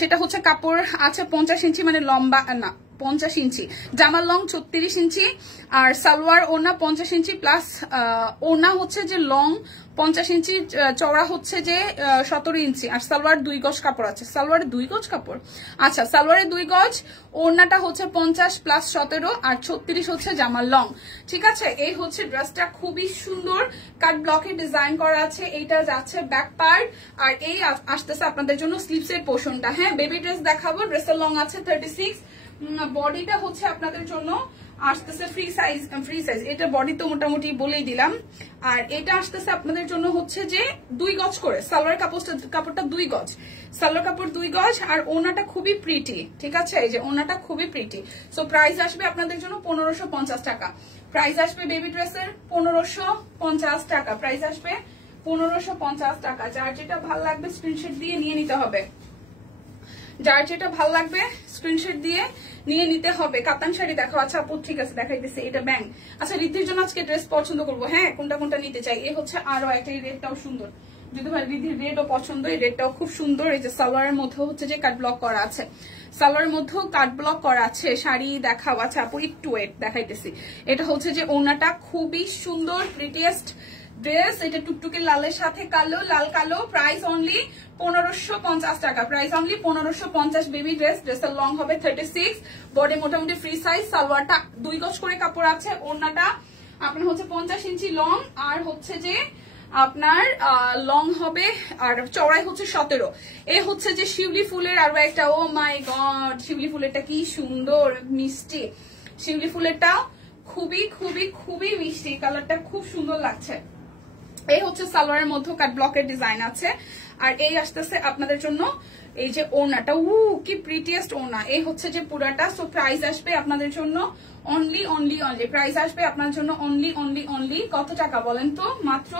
সেটা হচ্ছে কাপড় আছে 50 ইঞ্চি, মানে লম্বা না 50 ইঞ্চি, জামার লং 36 ইঞ্চি, আর সালোয়ার ওনা 50 ইঞ্চি প্লাস ওনা হচ্ছে যে লং 50 ইঞ্চি, চওড়া হচ্ছে যে 17 ইঞ্চি, আর সালোয়ার 2 গজ কাপড় আছে। সালোয়ারে 2 গজ কাপড়, আচ্ছা সালোয়ারে 2 গজ, ওনাটা হচ্ছে 50 প্লাস 17 আর 36 হচ্ছে জামার লং। ঠিক আছে, এই হচ্ছে ড্রেসটা, খুবই সুন্দর কাট ব্লকে ডিজাইন করা আছে। এইটা যাচ্ছে ব্যাক পার্ট, আর এই আসতেছে আপনাদের জন্য স্লিভসের পোর্শনটা। হ্যাঁ বেবি ড্রেস দেখাবো, ড্রেসের লং আছে 36, বডিটা হচ্ছে আপনাদের জন্য আসতেছে ফ্রি সাইজ, এটা বডি তো মোটামুটি বলেই দিলাম। আর এটা আসতেছে আপনাদের জন্য হচ্ছে যে 2 গজ করে, সালোয়ার কাপড়টা 2 গজ, সালোয়ার কাপড় 2 গজ, আর ওনাটা খুবই প্রিটি। ঠিক আছে, এই যে ওনাটা খুবই প্রিটি। সো প্রাইস আসবে আপনাদের জন্য 1550 টাকা। প্রাইস আসবে বেবি ড্রেসের 1550 টাকা, প্রাইস আসবে 1550 টাকা। যার যেটা ভালো লাগবে স্ক্রিনশট দিয়ে নিয়ে নিতে হবে, যার যেটা ভালো লাগবে স্ক্রিনশট দিয়ে নিয়ে নিতে হবে। কাতান শাড়ি দেখো। আচ্ছা আপু ঠিক আছে দেখাইতেছে, এটা ব্যাং। আচ্ছা রিদ্ধির জন্য আজকে ড্রেস পছন্দ করবো, হ্যাঁ কোনটা কোনটা নিতে চাই। এই হচ্ছে আরো একটা, এই রেডটাও সুন্দর, যদি ভাই রিদ্ধির রেডও পছন্দ, এই রেডটাও খুব সুন্দর। এই যে সালোয়ারের মধ্যে হচ্ছে যে কাট ব্লক করা আছে, সালোয়ারের মধ্যেও কাট ব্লক করা আছে। শাড়ি দেখাও। আচ্ছা আপু একটু ওয়েট দেখাইতেছি। এটা হচ্ছে যে ওনাটা খুবই সুন্দর, প্রিটিয়েস্ট ড্রেস, এটা টুকটুকে লালের সাথে কালো, লাল কালো। প্রাইস অনলি 1550 টাকা, প্রাইস অনলি 1550। বেবি ড্রেস, ড্রেসের লং হবে 36, বডি মোটামুটি ফ্রি সাইজ, সালোয়ারটা 2 গজ করে কাপড় আছে, ওড়নাটা আপনার হচ্ছে 50 ইঞ্চি লং, আর হচ্ছে যে আপনার লং হবে আর চওড়াই হচ্ছে 17। এ হচ্ছে যে শিউলি ফুলের আরো একটা, ও মাই গড শিউলি ফুলেরটা কি সুন্দর মিষ্টি, শিউলি ফুলেরটা খুবই খুবই খুবই মিষ্টি, কালারটা খুব সুন্দর লাগছে। এই হচ্ছে সালোয়ারের মধ্যে কাট ব্লকের ডিজাইন আছে। আর এই আসতেছে আপনাদের জন্য এই যে ওনাটা, কি প্রিটিয়েস্ট ওনা। এই হচ্ছে যে পুরাটা। সো প্রাইস আসবে আপনাদের জন্য অনলি প্রাইস আসবে আপনার জন্য অনলি কত টাকা বলেন তো? মাত্র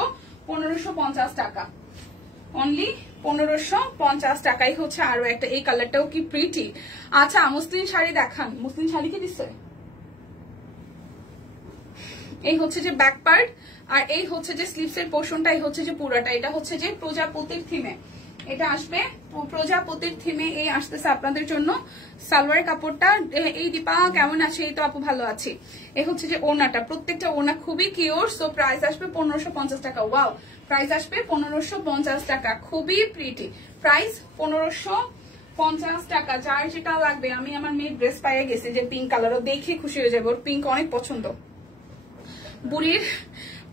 1550 টাকা, অনলি 1550 টাকাই হচ্ছে আরো একটা। এই কালারটাও কি প্রিটি। আচ্ছা মুসলিম শাড়ি দেখান, মুসলিম শাড়ি কি দিচ্ছে? এই হচ্ছে যে ব্যাক পার্ট, আর এই হচ্ছে যে স্লিভসের পোর্শনটা, এই হচ্ছে যে পুরাটা। এটা হচ্ছে যে প্রজাপতির থিমে, এটা আসবে প্রজাপতির থিমে। এই আসতেছে আপনাদের জন্য সালোয়ার কাপড়টা। এই দীপা কেমন আছে? এই তো আপু ভালো আছি। এই হচ্ছে যে ওনাটা, প্রত্যেকটা ওনা খুবই কিওর। সো প্রাইস আসবে 1550 টাকা। ওয়াও, প্রাইস আসবে 1550 টাকা, খুবই প্রিটি। প্রাইস 1550 টাকা। যার যেটা লাগবে, আমি আমার মেয়ের ড্রেস পাইয়ে গেছি যে পিঙ্ক কালারও, দেখে খুশি হয়ে যাবে, ওর পিঙ্ক অনেক পছন্দ। বুড়ির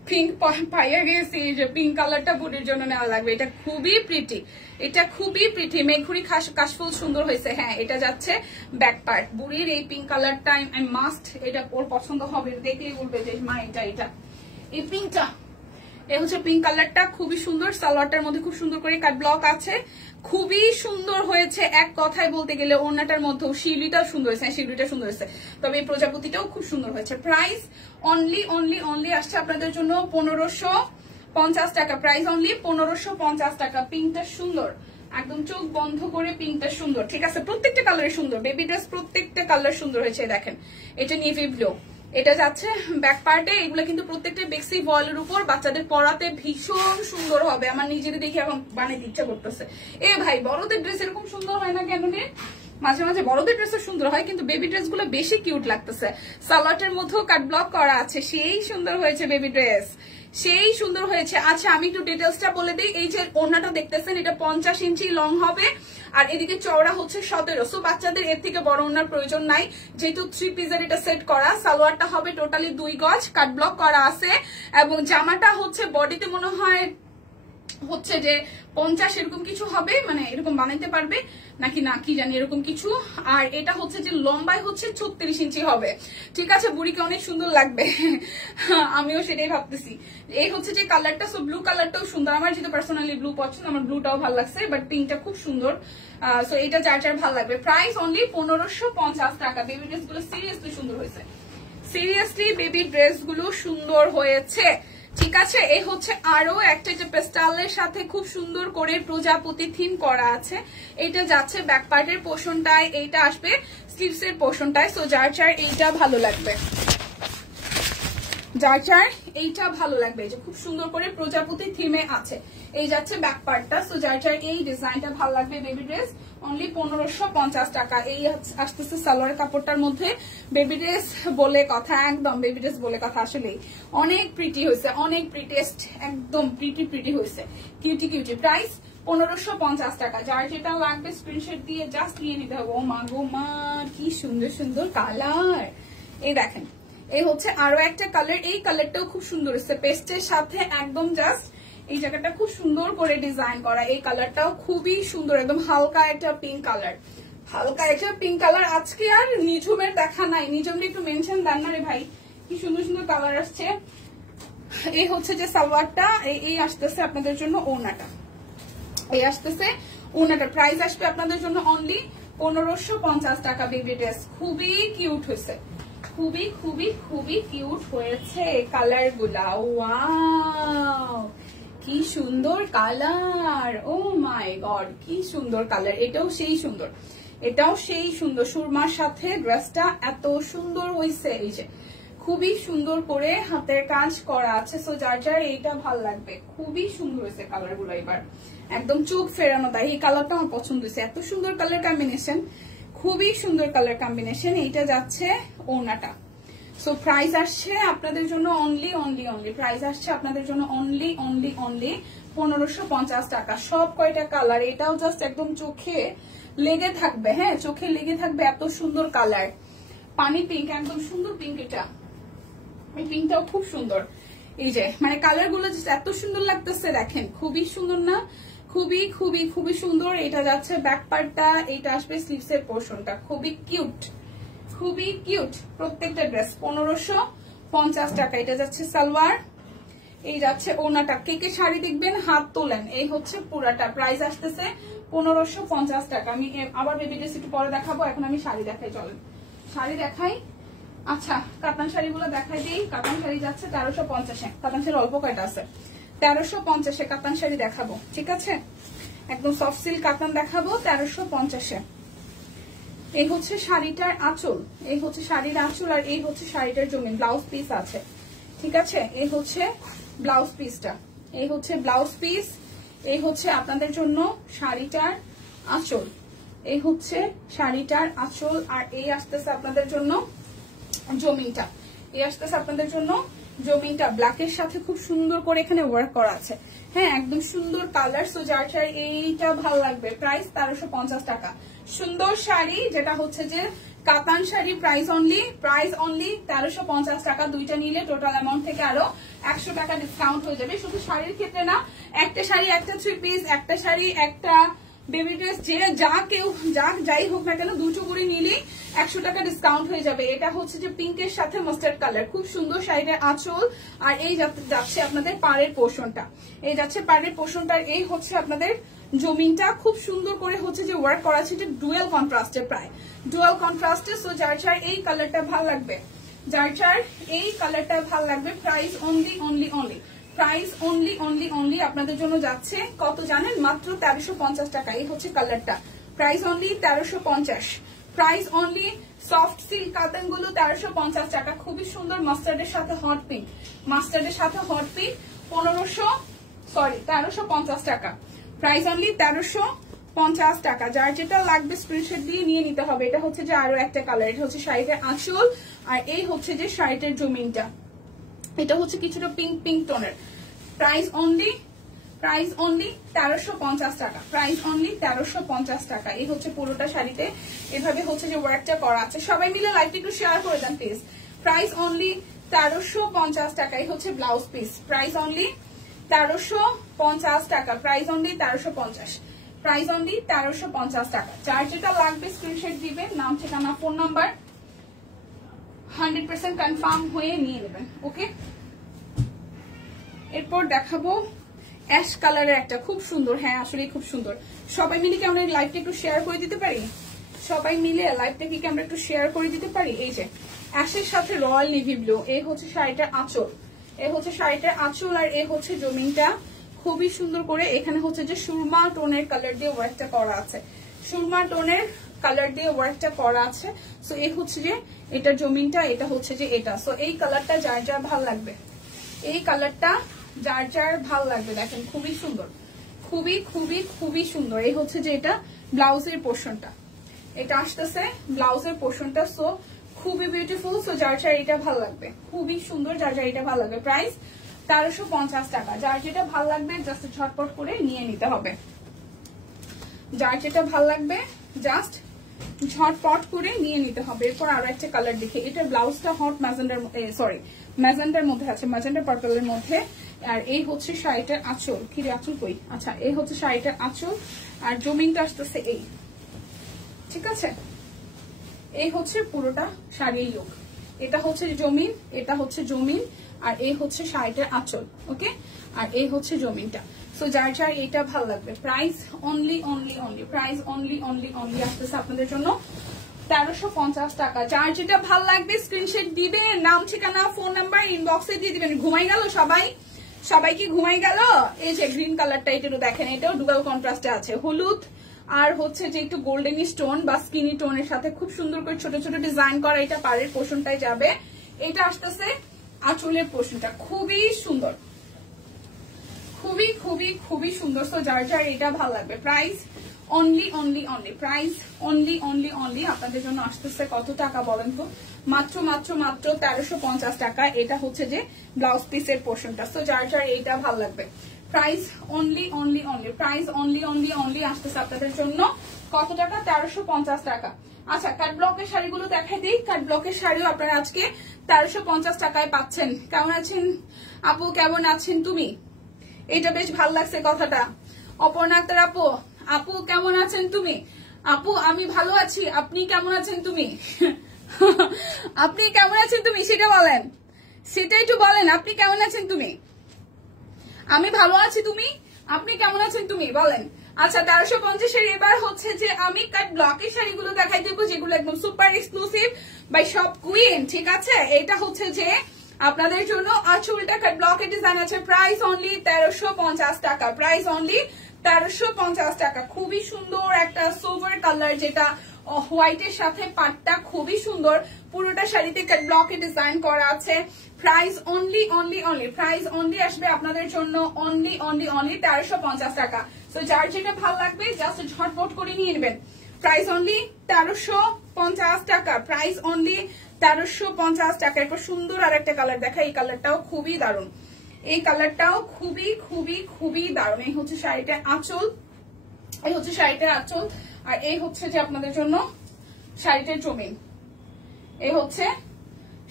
পিঙ্ক পাইয়া গেছি, যে পিঙ্ক কালারটা বুড়ির জন্য নেওয়া লাগবে। এটা খুবই প্রিটি, এটা খুবই প্রিটি। মেঘুরি কাশফুল সুন্দর হয়েছে। হ্যাঁ এটা যাচ্ছে ব্যাক পার্ট। বুড়ির এই পিঙ্ক কালারটা আই মাস্ট, এটা ওর পছন্দ হবে, দেখলেই বলবে যে মা এটা এই পিঙ্কটা। এই হচ্ছে পিঙ্ক কালারটা, খুবই সুন্দর। সালোয়ারটার মধ্যে খুব সুন্দর করে কাট ব্লক আছে, খুবই সুন্দর হয়েছে। এক কথায় বলতে গেলে ওড়নাটার মধ্যেও শিউলিটাও সুন্দর হয়েছে, শিউলিটা সুন্দর হয়েছে, তবে এই প্রজাপতিটাও খুব সুন্দর হয়েছে। প্রাইস অনলি আসছে আপনাদের জন্য 1550 টাকা। প্রাইস অনলি 1550 টাকা। পিঙ্কটা সুন্দর, একদম চোখ বন্ধ করে পিঙ্কটা সুন্দর। ঠিক আছে, প্রত্যেকটা কালারে সুন্দর। বেবি ড্রেস প্রত্যেকটা কালার সুন্দর হয়েছে। দেখেন এটা নেভি ব্লু, এটা যাচ্ছে ব্যাক পার্টে। এগুলো কিন্তু প্রত্যেকটা বেক্সি ভয়েলের উপর, বাচ্চাদের পরাতে ভীষণ সুন্দর হবে। আমার নিজেদের দেখে এখন বানাইতে ইচ্ছা করতেছে। এ ভাই বড়দের ড্রেস এরকম সুন্দর হয় না কেন রে? মাঝে মাঝে বড়দের ড্রেসও সুন্দর হয়, কিন্তু বেবি ড্রেস গুলো বেশি কিউট লাগতেছে। সালোয়ারের মধ্যেও কাট ব্লক করা আছে, সেই সুন্দর হয়েছে বেবি ড্রেস, সেই সুন্দর হয়েছে। আচ্ছা আমি একটু ডিটেলসটা বলে দিই। এই যে ওড়নাটা দেখতেছেন, এটা 50 ইঞ্চি লং হবে, আর এদিকে চওড়া হচ্ছে 17। সো বাচ্চাদের এর থেকে বড় ওড়নার প্রয়োজন নাই, যেহেতু 3 পিসের এটা সেট করা। সালোয়ারটা হবে টোটালি 2 গজ, কাট ব্লক করা আছে, এবং জামাটা হচ্ছে বডিতে মনে হয় হচ্ছে যে 50 এরকম কিছু হবে, মানে এরকম বানাইতে পারবে নাকি না কি জানি এরকম কিছু। আর এটা হচ্ছে যে লম্বায় হচ্ছে 36 ইঞ্চি হবে। ঠিক আছে, বুড়িকে অনেক সুন্দর লাগবে, আমিও সেটাই ভাবতেছি। এই হচ্ছে যে কালারটা, সো ব্লু কালারটাও সুন্দর। আমার যেহেতু পার্সোনালি ব্লু পছন্দ, আমার ব্লুটাও ভালো লাগছে, বাট পিঙ্কটা খুব সুন্দর। সো এটা যার যার ভালো লাগবে। প্রাইস অনলি 1550 টাকা। বেবি ড্রেস গুলো সিরিয়াসলি সুন্দর হয়েছে, সিরিয়াসলি বেবি ড্রেস গুলো সুন্দর হয়েছে। ঠিক ঠিক আছে। এই হচ্ছে আরো একটা যে পেস্টালের সাথে খুব সুন্দর করে প্রজাপতি থিম করা আছে। এটা যাচ্ছে ব্যাক পার্টের পোর্শনটায়, এইটা আসবে স্লিভস এর পোর্শনটায়। সো যার চার এইটা ভালো লাগবে, যার চার এইটা ভালো লাগবে, যে খুব সুন্দর করে প্রজাপতি থিমে আছে। এই যাচ্ছে ব্যাক পার্টটা। সো যার চার এই ডিজাইনটা ভালো লাগবে, বেবি ড্রেস অনলি 1550 টাকা। এই আসতেছে সালোয়ার কাপড়টার মধ্যে। বেবি ড্রেস বলে কথা, একদম বেবি ড্রেস বলে কথা। আসলে অনেক প্রিটি হয়েছে, অনেক প্রিটেস্ট, একদম প্রিটি হয়েছে, কিউটি কিউটি। প্রাইস 1550 টাকা। যার যেটা লাগবে স্ক্রিনশট দিয়ে জাস্ট নিয়ে নিতে হবে। ও মা গো মা, কি সুন্দর সুন্দর কালার। এই দেখেন, এই হচ্ছে আরো একটা কালার। এই কালারটাও খুব সুন্দর হচ্ছে, পেস্টের সাথে একদম জাস্ট এই জায়গাটা খুব সুন্দর করে ডিজাইন করা। এই কালারটাও খুবই সুন্দর, একদম হালকা একটা পিঙ্ক কালার, হালকা একটা পিঙ্ক কালার। আজকে আর নিঝুমের দেখা নাই, নিঝুমটা একটু মেনশন দেন না রে ভাই, কি সুন্দর সুন্দর কালার আসছে। এই হচ্ছে যে সালোয়ারটা, এই আসতেছে আপনাদের জন্য ওড়নাটা, এই আসতেছে ওড়নাটা। প্রাইস আসবে আপনাদের জন্য অনলি 1550 টাকা। বেবি ড্রেস খুবই কিউট হয়েছে, খুবই খুবই খুবই কিউট হয়েছে কালার গুলা। ওয়াও, কি সুন্দর কালার, ও মাই গড, কি সুন্দর কালার। এটাও সেই সুন্দর, এটাও সেই সুন্দর। সুরমার সাথে ড্রেসটা এত সুন্দর হয়েছে, এই যে খুবই সুন্দর করে হাতের কাজ করা আছে। সো যার যার এইটা ভাল লাগবে, খুবই সুন্দর হয়েছে কালার গুলো। এবার একদম চোখ ফেরানো দেয়। এই কালারটা আমার পছন্দ হয়েছে, এত সুন্দর কালার কম্বিনেশন, খুবই সুন্দর কালার কম্বিনেশন। এইটা যাচ্ছে ওড়নাটা। সো প্রাইস আসছে আপনাদের জন্য অনলি অনলি অনলি, প্রাইস আসছে আপনাদের জন্য অনলি অনলি অনলি 1550 টাকা। সব কয়টা কালার, এটাও জাস্ট একদম চোখে লেগে থাকবে। হ্যাঁ, চোখে লেগে থাকবে, এত সুন্দর কালার। পানি পিঙ্ক, একদম সুন্দর পিঙ্ক। এটা এই পিঙ্কটাও খুব সুন্দর। এই যে মানে কালার গুলো এত সুন্দর লাগতেছে, দেখেন খুবই সুন্দর না, খুবই খুবই খুবই সুন্দর। এটা যাচ্ছে ব্যাক পার্টটা, এইটা আসবে স্লিভস এর পোর্শনটা। খুবই কিউট, খুবই কিউট প্রত্যেকটা ড্রেস। 1550 টাকা। এটা যাচ্ছে সালোয়ার, এই যাচ্ছে ওড়নাটা। কে কে শাড়ি দেখবেন হাত তোলেন। এই হচ্ছে পুরাটা, প্রাইস আসতেছে 1550 টাকা। আমি আবার বেবি ড্রেস একটু পরে দেখাবো, এখন আমি শাড়ি দেখাই, চলেন শাড়ি দেখাই। আচ্ছা, কাতান শাড়িগুলো দেখাই দিই। কাতান শাড়ি যাচ্ছে 1350-এ। কাতান শাড়ি অল্প কয়টা আছে, 1350-এ কাতান শাড়ি দেখাবো, ঠিক আছে? একদম সফট সিল্ক কাতান দেখাবো 1350-এ। এই হচ্ছে শাড়িটার আঁচল, এই হচ্ছে শাড়ির আঁচল, আর এই হচ্ছে শাড়িটার জমি। ব্লাউজ পিস আছে, ঠিক আছে? এই হচ্ছে ব্লাউজ পিসটা, এই হচ্ছে ব্লাউজ পিস, এই হচ্ছে আপনাদের জন্য শাড়িটার আঁচল, এই হচ্ছে শাড়িটার আঁচল। আর এই আসতেছে আপনাদের জন্য জমিটা, এই আসতেছে আপনাদের জন্য জমিটা। ব্ল্যাকের সাথে খুব সুন্দর করে এখানে ওয়ার্ক করা আছে। হ্যাঁ, একদম সুন্দর কালার। সো যার চাই এইটা ভালো লাগবে। প্রাইস 1350 টাকা। সুন্দর শাড়ি, যেটা হচ্ছে যে কাতান শাড়ি, প্রাইস অনলি 1350 টাকা। দুইটা নিলে টোটাল অ্যামাউন্ট থেকে আরো 100 টাকা ডিসকাউন্ট হয়ে যাবে। শুধু শাড়ির ক্ষেত্রে না, একটা শাড়ি একটা 3 পিস, একটা শাড়ি একটা বেবি ড্রেস, যে যাই হোক না কেন, দুটো করে নিলেই 100 টাকা ডিসকাউন্ট হয়ে যাবে। এটা হচ্ছে যে পিঙ্কের সাথে মাস্টার্ড কালার, খুব সুন্দর শাড়িটার আঁচল। আর এই যাচ্ছে আপনাদের পাড়ের পোর্শনটা, এই যাচ্ছে পাড়ের পোর্শনটার। এই হচ্ছে আপনাদের জমিনটা, খুব সুন্দর করে হচ্ছে যে ওয়ার্ক করা আছে, যে ডুয়েল কন্ট্রাস্টে, প্রায় ডুয়েল কন্ট্রাস্টে। সো যার চার এই কালারটা ভাল লাগবে, যার চার এই কালারটা ভাল লাগবে। Price only only only, price only only only আপনাদের জন্য যাচ্ছে কত জানেন? মাত্র 1350 টাকা। এই হচ্ছে কালারটা, price only 1350। Price only. Soft silk কাতান গুলো 1350 টাকা। খুবই সুন্দর মাস্টার্ডের সাথে হট পিঙ্ক, মাস্টার্ডের সাথে হট পিঙ্ক 1350 টাকা। প্রাইস অনলি 1350 টাকা। যার যেটা লাগবে স্ক্রিনশট দিয়ে নিয়ে নিতে হবে। এটা হচ্ছে যে আরো একটা কালার, এটা হচ্ছে শাড়িটার আঁচল, আর এই হচ্ছে যে শাড়িটার জমিনটা। এটা হচ্ছে কিছুটা পিঙ্ক পিঙ্ক টোনের। প্রাইস অনলি 1350 টাকা। প্রাইস অনলি 1350 টাকা। এই হচ্ছে পুরোটা শাড়িতে এভাবে হচ্ছে যে ওয়ার্কটা করা আছে। সবাই মিলে লাইভটা একটু শেয়ার করে দেন প্লিজ। প্রাইস অনলি 1350 টাকা। এই হচ্ছে ব্লাউজ পিস, প্রাইস অনলি 1350 টাকা। প্রাইস অনলি 1350, প্রাইস অনলি 1350 টাকা। যার যেটা লাগবে স্ক্রিনশট দিবেন, নাম ঠিকানা ফোন নাম্বার 100% কনফার্ম হয়ে নিয়ে নেবেন। ওকে, এরপর দেখাবো অ্যাশ কালারের একটা, খুব সুন্দর। হ্যাঁ, আসলে খুব সুন্দর। সবাই মিলে কি আমরা লাইভটা একটু শেয়ার করে দিতে পারি? সবাই মিলে লাইভটা কি আমরা একটু শেয়ার করে দিতে পারি? এই যে অ্যাশের সাথে রয়্যাল নেভি ব্লু, এই হচ্ছে শাড়িটার আঁচল, এ হচ্ছে শাড়িটার আঁচল আর এ হচ্ছে জমিনটা খুবই সুন্দর করে এখানে হচ্ছে যে সুরমা টোনের কালার দিয়ে ওয়ার্কটা করা আছে, সুরমা টোনের কালার দিয়ে ওয়ার্কটা করা আছে। সো এই হচ্ছে যে এটা জমিনটা, এটা হচ্ছে যে এটা। সো এই কালারটা যার যার ভাল লাগবে, এই কালারটা যার যার ভাল লাগবে, দেখেন খুবই সুন্দর, খুবই খুবই খুবই সুন্দর। এই হচ্ছে যে এটা ব্লাউজের পোর্শনটা, এটা আসতেছে ব্লাউজের পোর্শনটা। সো খুবই বিউটিফুল। সো যার যার এটা ভাল লাগবে, খুবই সুন্দর, যার যার এটা ভাল লাগবে। প্রাইস 1350 টাকা। যার যেটা ভাল লাগবে জাস্ট ঝটপট করে নিয়ে নিতে হবে, যার যেটা ভাল লাগবে জাস্ট ঝটপট করে নিয়ে নিতে হবে। এরপর আরো একটা কালার দেখে, এটার ব্লাউজটা হট ম্যাজেন্ডার, সরি ম্যাজেন্ডার মধ্যে আছে, ম্যাজেন্ডার পার্পলের মধ্যে। আর এই হচ্ছে শাড়িটার আঁচল, কি রে আঁচল কই, আচ্ছা এই হচ্ছে শাড়িটার আঁচল আর জমিনটা আসতেছে এই, ঠিক আছে। এই হচ্ছে পুরোটা শাড়ির লুক, এটা হচ্ছে জমিন, এটা হচ্ছে জমিন আর এই হচ্ছে শাড়িটার আঁচল, ওকে। আর এই হচ্ছে জমিনটা। সো যার যার এটা ভালো লাগবে, price only only only, price only only only আসতেছে আপনাদের জন্য 1350 টাকা। যার যেটা ভালো লাগবে স্ক্রিনশট দিবে, নাম ঠিকানা ফোন নাম্বার ইনবক্সে দিয়ে দিবেন। ঘুমাই গেল সবাই, সবাই কি ঘুমাই গেল? এই যে গ্রিন কালারটা, এটা দেখেন, এটাও ডুয়াল কন্ট্রাস্টে আছে, হলুদ আর হচ্ছে যে একটু গোল্ডেনি স্টোন বা স্কিনি টোনের সাথে খুব সুন্দর করে ছোট ছোট ডিজাইন করা। এটা পাড়ের পোর্শনটাই যাবে, এটা আসতেছে আঁচলের পোর্শনটা, খুবই সুন্দর, খুবই খুবই খুবই সুন্দর। সো যার যার এটা ভালো লাগবে, price only only only, price only only only আপনাদের জন্য আসতেছে কত টাকা বলেন তো? মাত্র মাত্র মাত্র 1350 টাকা। এটা হচ্ছে যে ব্লাউজ পিসের পোর্শনটা। সো যার যার এইটা ভালো লাগবে, price only only only, price only only only আসতেছে আপনাদের জন্য কত টাকা? 1350 টাকা। আচ্ছা কাট ব্লকের শাড়িগুলো দেখাই দিই। কাট ব্লকের শাড়িও আপনারা আজকে 1350 টাকায় পাচ্ছেন। কেমন আছেন আপু, কেমন আছেন তুমি? এটা বেশ ভালো লাগছে কথাটা। অপর্ণা আক্তার আপু, আপু কেমন আছেন তুমি? আপু আমি ভালো আছি, আপনি কেমন আছেন তুমি? আপনি কেমন আছেন তুমি সেটা বলেন, সেটা একটু বলেন, আপনি কেমন আছেন তুমি? আমি ভালো আছি, তুমি আপনি কেমন আছেন তুমি বলেন। আচ্ছা 1350 এবার হচ্ছে যে আমি কাট ব্লকের শাড়িগুলো দেখাই দেবো, যেগুলো একদম super exclusive by Shop Queen, ঠিক আছে। এটা হচ্ছে যে আপনাদের জন্য আঁচলটা কাট ব্লকের ডিজাইন আছে, প্রাইস অনলি 1350 টাকা, প্রাইস অনলি 1350 টাকা। খুবই সুন্দর একটা সিলভার কালার, যেটা হোয়াইটের সাথে পাটটা খুবই সুন্দর, পুরোটা শাড়িতে কাট ব্লকে ডিজাইন করা আছে। Price only only only, price only আসবে আপনাদের জন্য অনলি অনলি অনলি 1350 টাকা। তো যার যেটা ভালো লাগবে জাস্ট ঝটপট করে নিয়ে নেবেন, প্রাইস অনলি 1350 টাকা, প্রাইস অনলি 1350 টাকা। এরপর সুন্দর আর একটা কালার দেখা, এই কালারটাও খুবই দারুণ, এই কালারটাও খুবই খুবই খুবই দারুণ। এই হচ্ছে শাড়িটার আঁচল, এই হচ্ছে শাড়িটার আঁচল আর এই হচ্ছে যে আপনাদের জন্য শাড়িটার জমিন, এই হচ্ছে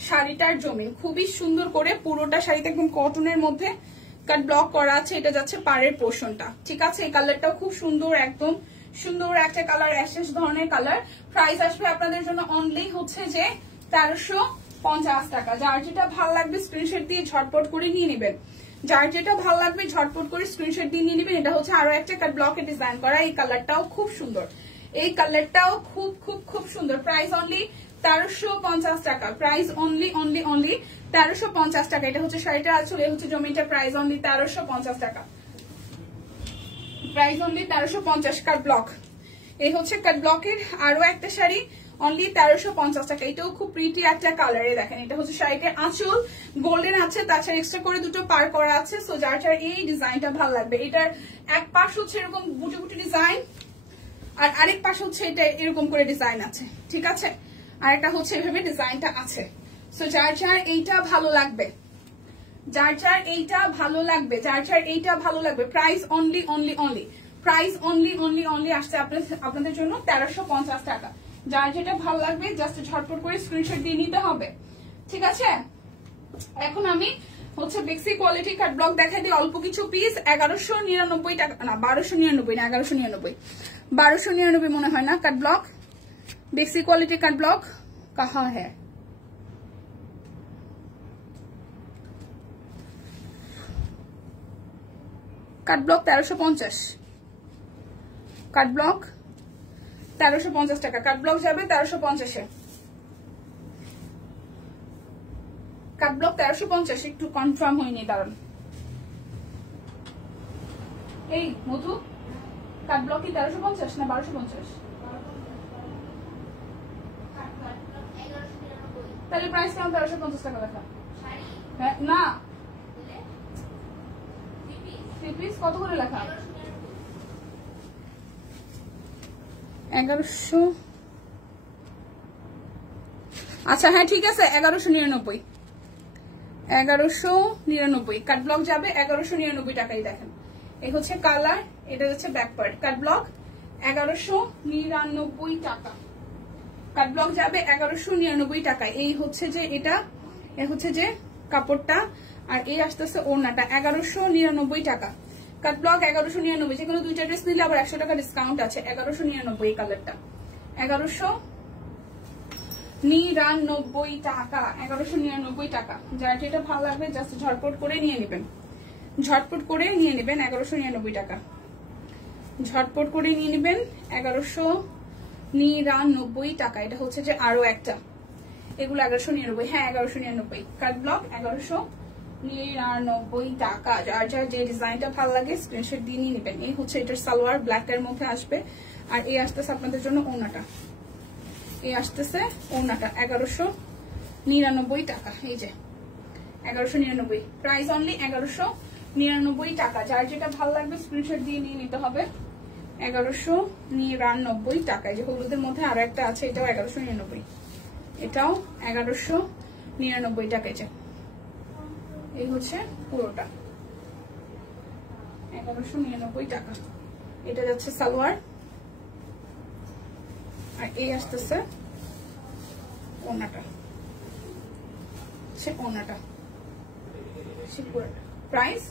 শাড়িটার জমিন। খুবই সুন্দর করে পুরোটা শাড়িতে একদম কটনের মধ্যে কাট ব্লক করা আছে, এটা যাচ্ছে পাড়ের পোর্শনটা, ঠিক আছে। এই কালারটাও খুব সুন্দর, একদম সুন্দর একটা কালার, অ্যাশেজ ধরনের কালার। প্রাইস আসবে আপনাদের জন্য অনলি হচ্ছে যে 1350 টাকা। যার যেটা ভালো লাগবে স্ক্রিনশট দিয়ে ঝটপট করে নিয়ে নেবেন, যার যেটা ভালো লাগবে ঝটপট করে স্ক্রিনশট দিয়ে নিয়ে নেবেন। এটা হচ্ছে আরো একটা কাট ব্লকে ডিজাইন করা, এই কালারটাও খুব সুন্দর, এই কালারটাও খুব খুব খুব সুন্দর। প্রাইস অনলি 1350 টাকা, প্রাইস অনলি অনলি অনলি 1350 টাকা। এটা হচ্ছে শাড়িটা আঁচল, এই হচ্ছে জমিটা, প্রাইস অনলি 1350 টাকা, প্রাইস অনলি 1350। কাট ব্লক, এই হচ্ছে কাট ব্লকের আরো একটা শাড়ি, অনলি 1350 টাকা। এটাও খুব প্রিটি একটা কালারে, দেখেন এটা হচ্ছে শাড়িটার আঁচল, গোল্ডেন আছে, তাছাড়া এক্সট্রা করে দুটো পার করা আছে। সো যার যার এই ডিজাইনটা ভালো লাগবে, এটার এক পাশ হচ্ছে এরকম বুটি বুটি ডিজাইন আর আরেক পাশ হচ্ছে এটা এরকম করে ডিজাইন আছে, ঠিক আছে। আরেকটা হচ্ছে এভাবে ডিজাইনটা আছে। সো যার যার এইটা ভালো লাগবে, যার যার এইটা ভালো লাগবে, যার যার এইটা ভালো লাগবে, price only only only, price only only only আসছে আপনাদের জন্য 1350 টাকা। যার যেটা ভালো লাগবে জাস্ট ঝটপট করে স্ক্রিনশট দিয়ে নিতে হবে, ঠিক আছে। এখন আমি হচ্ছে বেক্সি কোয়ালিটি কাট ব্লক দেখাই দিই, অল্প কিছু পিস, 1199 টাকা, না 1299 না 1199, 1299 মনে হয় না। কাট ব্লক बेक्सी क्वालिटी कट ब्लॉक कहाँ है? कट ब्लॉक 1350, कट ब्लॉक 1350 টাকা, कट ब्लॉक যাবে 1350 এ। कट ব্লক 1350, একটু কনফার্ম হয়নি, দাঁড়ান। এই মধু, কাট ব্লক কি 1350 না 1250? তাহলে প্রাইস কেমন 1350 টাকা লেখা? হ্যাঁ না, 3 পিস কত করে লেখা? 1100। আচ্ছা হ্যাঁ ঠিক আছে, 1199। 1199 কাট ব্লক যাবে 1199 টাকাই। দেখেন এই হচ্ছে কালার, এটা হচ্ছে ব্যাক পার্ট। কাট ব্লক 1199 টাকা, কাট ব্লক যাবে 1199 টাকা। এই হচ্ছে যে এটা, এ হচ্ছে যে কাপড়টা, আর এই আসতেছে ওড়নাটা 1199 টাকা। কাট ব্লক 1199, যে কোনো দুইটা ড্রেস নিলে আবার 100 টাকা ডিসকাউন্ট আছে। 1199 কালারটা 1199 টাকা, 1199 টাকা। যার যেটা ভালো লাগবে জাস্ট ঝটপট করে নিয়ে নেবেন, ঝটপট করে নিয়ে নেবেন। 1199 টাকা, ঝটপট করে নিয়ে নেবেন। 1199 টাকা। এটা হচ্ছে যে আরো একটা, এগুলো 1199। হ্যাঁ 1199 কাট ব্লক 1199 টাকা। যার যার যে ডিজাইনটা ভালো লাগে স্ক্রিনশট দিয়ে নিয়ে নেবেন। এই হচ্ছে এটার সালোয়ার, ব্ল্যাক এর মধ্যে আসবে। আর এই আসতেছে আপনাদের জন্য ওড়নাটা, এই আসতেছে ওড়নাটা 1199 টাকা। এই যে 1199, প্রাইস অনলি 1199 টাকা। যার যেটা ভালো লাগবে স্ক্রিনশট দিয়ে নিয়ে নিতে হবে। 1199 টাকা। এই যে হলুদের মধ্যে আরো একটা আছে, এটাও 1199, এটাও 1199 টাকা। এই হচ্ছে পুরোটা 1199 টাকা। এটা যাচ্ছে সালোয়ার, আর এই আসতেছে ওড়নাটা, ওড়নাটা প্রাইস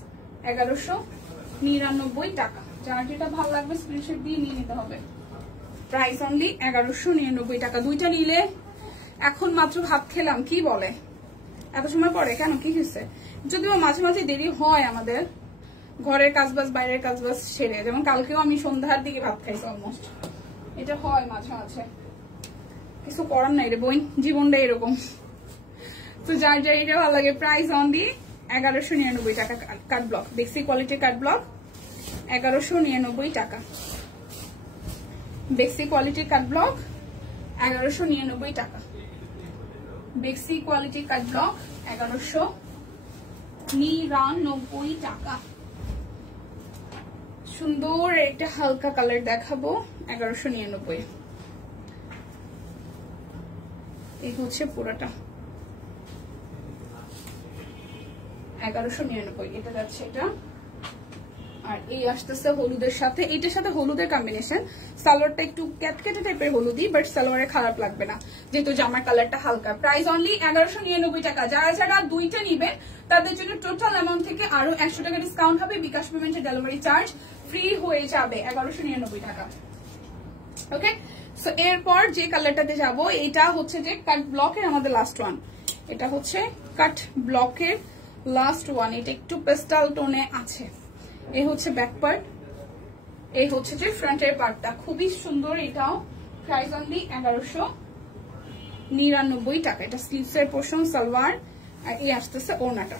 1199 টাকা। যার যেটা ভালো লাগবে স্ক্রিনশট দিয়ে নিয়ে নিতে হবে। প্রাইস অনলি 1199 টাকা। দুইটা নিলে এখন মাত্র ভাত খেলাম, কি বলে এত সময় পরে কেন, কি হয়েছে? যদিও মাঝে মাঝে দেরি হয় আমাদের, ঘরের কাজবাজ বাইরের কাজবাজ সেরে, যেমন কালকেও আমি সন্ধ্যার দিকে ভাত খাইছি অলমোস্ট, এটা হয় মাঝে মাঝে, কিছু করার নাই রে বোন, জীবনটা এরকম। তো যার যার এটা ভালো লাগে প্রাইস অনলি 1199 টাকা। কাট ব্লক, বেসিক কোয়ালিটির কাট ব্লক 1199 টাকা। বেসিক কোয়ালিটির কাট ব্লক 1199 টাকা। বেসিক কোয়ালিটির কাট ব্লক 1199 টাকা। সুন্দর একটা হালকা কালার দেখাবো 1199। এই হচ্ছে পুরোটা 1199। এটা যাচ্ছে এটা, আর এই আসতেছে হলুদের সাথে, এটার সাথে হলুদের কম্বিনেশন। সালোয়ারটা একটু ক্যাটকেটে টাইপের হলুদি, বাট সালোয়ারে খারাপ লাগবে না যেহেতু জামার কালারটা হালকা। প্রাইস অনলি 1199 টাকা। যারা যারা দুইটা নিবে তাদের জন্য টোটাল অ্যামাউন্ট থেকে আরো 100 টাকা ডিসকাউন্ট হবে। বিকাশ পেমেন্টের ডেলিভারি চার্জ ফ্রি হয়ে যাবে 1199 টাকা। ওকে, সো এরপর যে কালারটাতে যাব, এটা হচ্ছে যে কাট ব্লকের আমাদের লাস্ট ওয়ান। এটা হচ্ছে কাট ব্লকের লাস্ট ওয়ান। এটা একটু পেস্টাল টোনে আছে। এই হচ্ছে ব্যাক পার্ট, এই হচ্ছে যে ফ্রন্টের পার্টটা, খুবই সুন্দর। এটাও প্রাইস অনলি 1199 টাকা। এটা স্লিভস এর পোর্শন, সালোয়ার, আর এই আসতেছে ওড়নাটা।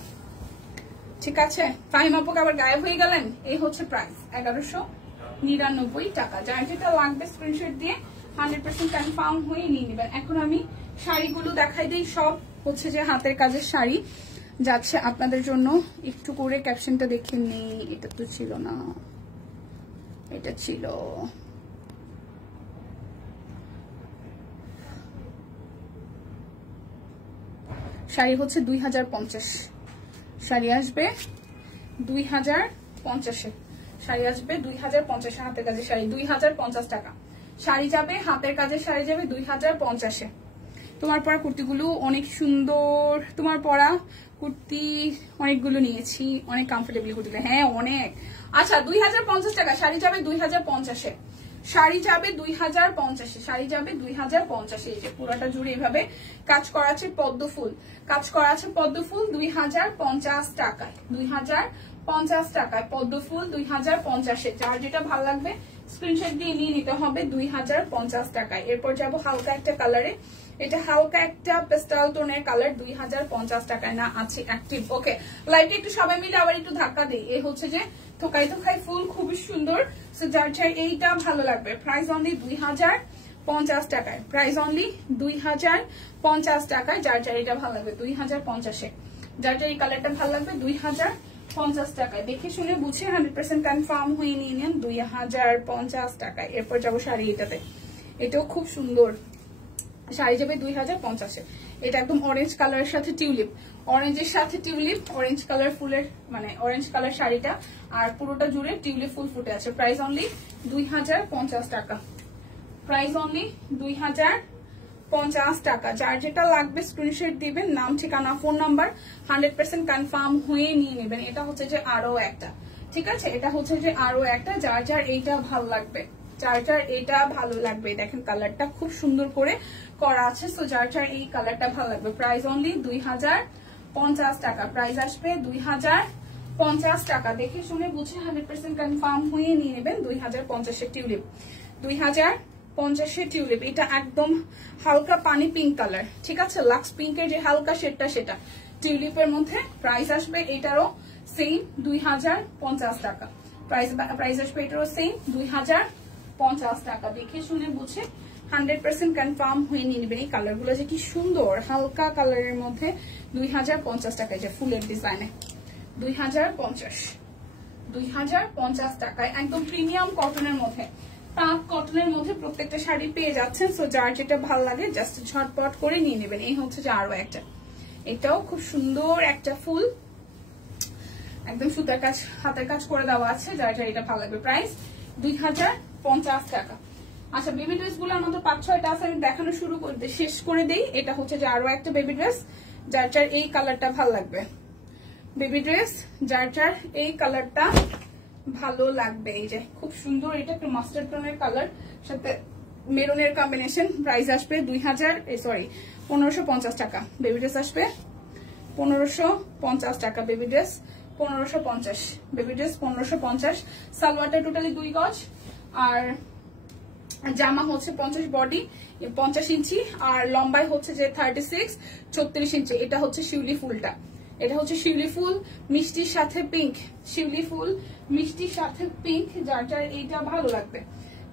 ঠিক আছে, ফাহিমা আপু আবার গায়েব হয়ে গেলেন। এই হচ্ছে প্রাইস 1199 টাকা। যার যেটা লাগবে স্ক্রিনশট দিয়ে 100% কনফার্ম হয়ে নিয়ে নেবেন। এখন আমি শাড়িগুলো দেখাই দিই। সব হচ্ছে যে হাতের কাজের শাড়ি যাচ্ছে আপনাদের জন্য। একটু করে ক্যাপশনটা দেখে নেই, এটা তো ছিল না, এটা ছিল। শাড়ি হচ্ছে 2050, শাড়ি আসবে 2050-এ, শাড়ি আসবে 2050-এ। হাতের কাজের শাড়ি 2050 টাকা। শাড়ি যাবে, হাতের কাজের শাড়ি যাবে 2050-এ। তোমার পরা কুর্তিগুলো অনেক সুন্দর, তোমার পরা কুর্তি অনেকগুলো নিয়েছি, অনেক কমফোর্টেবল কুর্তিগুলো। হ্যাঁ অনেক। আচ্ছা 2050 টাকা। শাড়ি যাবে 2050-এ, শাড়ি যাবে 2050-এ, শাড়ি যাবে 2050-এ। এই যে পুরোটা জুড়ে এইভাবে কাজ করা আছে পদ্ম ফুল, কাজ করা আছে পদ্ম ফুল 2050 টাকায়। 2050 টাকায় পদ্ম ফুল 2050-এ। যার যেটা ভালো লাগবে স্ক্রিনশট দিয়ে নিয়ে নিতে হবে 2050 টাকায়। এরপর যাবো হালকা একটা কালারে, এটা হালকা একটা পেস্টাল টোনের কালার, 2050 টাকায় না আছে অ্যাক্টিভ। ওকে, লাইটটা একটু সবাই মিলে আবার একটু ধাক্কা দিই। এই হচ্ছে যে থোকাই থোকাই ফুল, খুবই সুন্দর। সো যার যার এইটা ভালো লাগবে, প্রাইস অনলি 2050 টাকায়, প্রাইস অনলি 2050 টাকায়। যার যার এটা ভালো লাগবে 2050-এ, যার যার এই কালারটা ভালো লাগবে 2050 টাকায়। দেখে শুনে বুঝে 100% কনফার্ম হয়ে নিয়ে নেন 2050 টাকায়। এরপর যাবো শাড়ি, এটাতে এটাও খুব সুন্দর শাড়ি যাবে 2050-এ। এটা একদম অরেঞ্জ কালারের সাথে টিউলিপ, অরেঞ্জের সাথে টিউলিপ, অরেঞ্জ কালার ফুলের মানে অরেঞ্জ কালার শাড়িটা, আর পুরোটা জুড়ে টিউলিপ ফুল ফুটে আছে। প্রাইস অনলি 2050 টাকা, প্রাইস অনলি 2050 টাকা। যার যেটা লাগবে স্ক্রিনশট দিবেন, নাম ঠিকানা ফোন নাম্বার 100% কনফার্ম হয়ে নিয়ে নেবেন। এটা হচ্ছে যে আরো একটা, ঠিক আছে, এটা হচ্ছে যে আরো একটা। যার যার এইটা ভালো লাগবে, যার যার এটা ভালো লাগবে, দেখেন কালারটা খুব সুন্দর করে করা আছে। সো যার যার এই কালারটা ভালো লাগবে, প্রাইস অনলি 2050 টাকা, প্রাইস আসবে 2050 টাকা। দেখে শুনে বুঝে 100% কনফার্ম হয়ে নিয়ে নেবেন 2050-এর টিউলিপ, 2050-এর টিউলিপ। এটা একদম হালকা পানি পিঙ্ক কালার, ঠিক আছে, লাক্স পিঙ্কের যে হালকা শেডটা সেটা টিউলিপের মধ্যে। প্রাইস আসবে এটারও সেম 2050 টাকা, প্রাইস আসবে এটারও সেম 2050 টাকা। দেখে শুনে বুঝে 100% কনফার্ম হয়ে নিয়ে নেবেন। এই কালারগুলো যে কি সুন্দর, হালকা কালারের মধ্যে 2050 টাকায়, যে ফুলের ডিজাইনে 2050 টাকায়, একদম প্রিমিয়াম কটনের মধ্যে, তাঁত কটনের মধ্যে প্রত্যেকটা শাড়ি পেয়ে যাচ্ছেন। সো যার যেটা ভালো লাগে জাস্ট ঝটপট করে নিয়ে নেবেন। এই হচ্ছে যে আরো একটা, এটাও খুব সুন্দর একটা ফুল, একদম সুতার কাজ হাতের কাজ করে দেওয়া আছে। যার যার এটা ভালো লাগবে, প্রাইস 2050 টাকা। আচ্ছা, বেবি ড্রেস গুলো আমাদের 5-6টা আছে, আমি দেখানো শুরু করতে শেষ করে দেই। এটা হচ্ছে যে আরো একটা বেবি ড্রেস, যার যার এই কালারটা ভালো লাগবে, বেবি ড্রেস যার যার এই কালারটা ভালো লাগবে। এই যে খুব সুন্দর, এটা একটু মাস্টার্ড টোনের কালার সাথে মেরুনের কম্বিনেশন। প্রাইস আসবে 1550 টাকা, বেবি ড্রেস আসবে 1550 টাকা, বেবি ড্রেস 1550, বেবি ড্রেস 1550। সালোয়ারটা টোটালি 2 গজ, আর জামা হচ্ছে 50 বডি 50 ইঞ্চি, আর লম্বাই হচ্ছে যে 36-34 ইঞ্চি। এটা হচ্ছে শিউলি ফুলটা, এটা হচ্ছে শিউলি ফুল মিষ্টির সাথে পিঙ্ক, শিউলি ফুল মিষ্টির সাথে পিঙ্ক। যার যার এইটা ভালো লাগবে,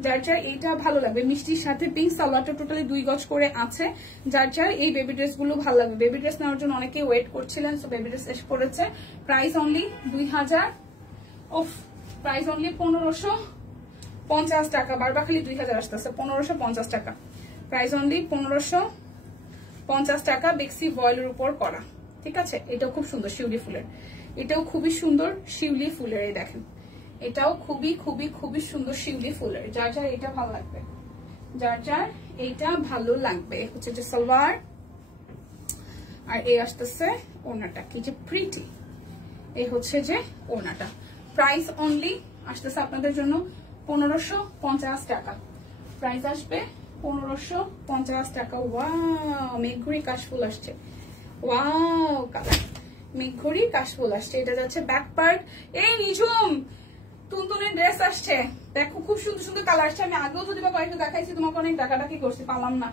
যার যার এইটা ভালো লাগবে, মিষ্টির সাথে পিঙ্ক। সালোয়ারটা টোটালি 2 গজ করে আছে। যার যার এই বেবি ড্রেস গুলো ভালো লাগবে, বেবি ড্রেস নেওয়ার জন্য অনেকে ওয়েট করছিলেন, সো বেবি ড্রেস এসে পড়েছে। Price only 2000, of price only 1550 টাকা, বারবার খালি 2000 আসতেছে, 1550 টাকা, প্রাইস অনলি 1550 টাকা। বেক্সি ভয়েলের উপর করা, ঠিক আছে। এটাও খুব সুন্দর শিউলি ফুলের, এটাও খুবই সুন্দর শিউলি ফুলের। এই দেখেন, এটাও খুবই খুবই খুবই সুন্দর শিউলি ফুলের। যার যার এটা ভালো লাগবে, যার যার এইটা ভালো লাগবে। হচ্ছে যে সালোয়ার, আর এই আসতেছে ওনাটা, কি যে প্রিটি। এই হচ্ছে যে ওনাটা, প্রাইস অনলি আসতেছে আপনাদের জন্য 1550 টাকা, প্রাইস আসবে 1550 টাকা। ওয়াও, মেঘঘুরি কাশফুল আসছে, ওয়াও কালার, মেঘঘুরি কাশফুল আসছে। এটা যাচ্ছে ব্যাক পার্ট। এই নিঝুম তুনতুনের ড্রেস আসছে, দেখো খুব সুন্দর সুন্দর কালার আসছে। আমি আগেও যদি বা কয়েকটা দেখাইছি, তোমাকে অনেক ডাকাডাকি করছি, পালাম না,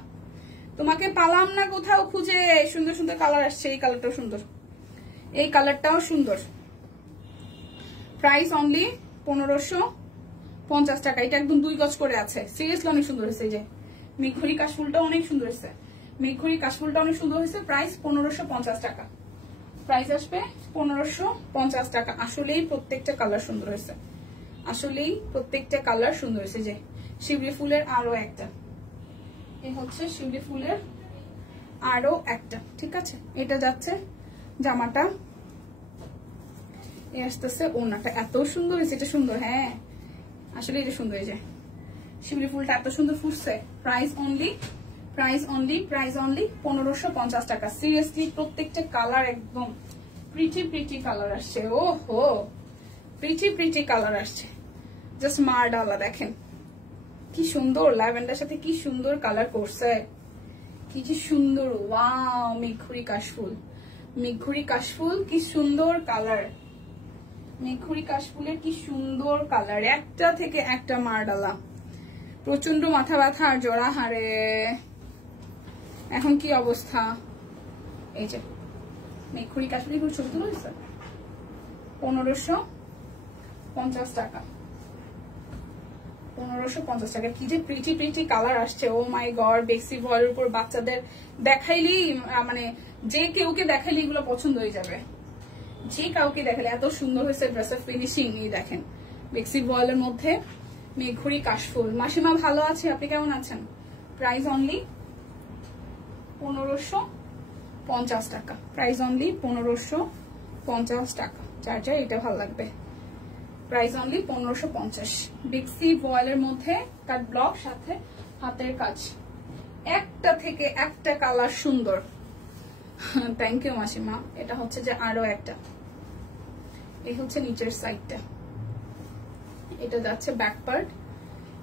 তোমাকে পালাম না কোথাও খুঁজে। সুন্দর সুন্দর কালার আসছে, এই কালারটাও সুন্দর, এই কালারটাও সুন্দর। প্রাইস অনলি 1550 টাকা। এটা একদম 2 গজ করে আছে, সিরিয়াসলি অনেক সুন্দর হয়েছে। এই যে মেঘঘুরি কাশফুলটা অনেক সুন্দর হয়েছে, মেঘঘুরি কাশফুলটা অনেক সুন্দর হয়েছে। প্রাইস 1550 টাকা, প্রাইস আসবে 1550 টাকা। আসলেই প্রত্যেকটা কালার সুন্দর হয়েছে, আসলেই প্রত্যেকটা কালার সুন্দর হয়েছে। যে শিউলি ফুলের আরো একটা, এই হচ্ছে শিউলি ফুলের আরো একটা, ঠিক আছে। এটা যাচ্ছে জামাটা, এই আসতেছে ওনাটা। এত সুন্দর হয়েছে, এটা সুন্দর, হ্যাঁ আসলে এটা সুন্দর। এই যে শিউলি ফুলটা এত সুন্দর ফুটছে। Price only, price only, price only 1550 টাকা। সিরিয়াসলি প্রত্যেকটা কালার একদম প্রিটি প্রিটি কালার আসছে। ও হো, প্রিটি প্রিটি কালার আসছে, জাস্ট মারডালা। দেখেন কি সুন্দর, ল্যাভেন্ডার সাথে কি সুন্দর কালার করছে, কি যে সুন্দর। ওয়াও, মেঘঘুরি কাশফুল, মেঘঘুরি কাশফুল, কি সুন্দর কালার, মেঘঘুরি কাশফুলের কি সুন্দর কালার। একটা থেকে একটা মারডালা, প্রচন্ড মাথা ব্যথা আর জোড়া হারে। এখন কি অবস্থা, এই যে মেঘুরি কাশ্মীরি ছবি তুলো 1550 টাকা, 1550 টাকা। কি যে প্রিটি প্রিটি কালার আসছে, ও মাই গড। বেক্সি ভয়েলের উপর বাচ্চাদের দেখাইলেই মানে যে কেউকে দেখাইলে এগুলো পছন্দ হয়ে যাবে, যে কাউকে দেখালে। এত সুন্দর হয়েছে ড্রেসের ফিনিশিং। এই দেখেন বেক্সি ভয়েলের মধ্যে মেঘুরি কাশফুল। মাসিমা ভালো আছে, আপনি কেমন আছেন? প্রাইস অনলি 1550 টাকা, প্রাইস অনলি 1550 টাকা। যার যার এটা ভালো লাগবে, প্রাইস অনলি 1550। বেক্সি ভয়েলের মধ্যে কাট ব্লক, সাথে হাতের কাজ, একটা থেকে একটা কালার সুন্দর। থ্যাংক ইউ মাসিমা। এটা হচ্ছে যে আরো একটা, এই হচ্ছে নিচের সাইডটা, এটা যাচ্ছে ব্যাক পার্ট,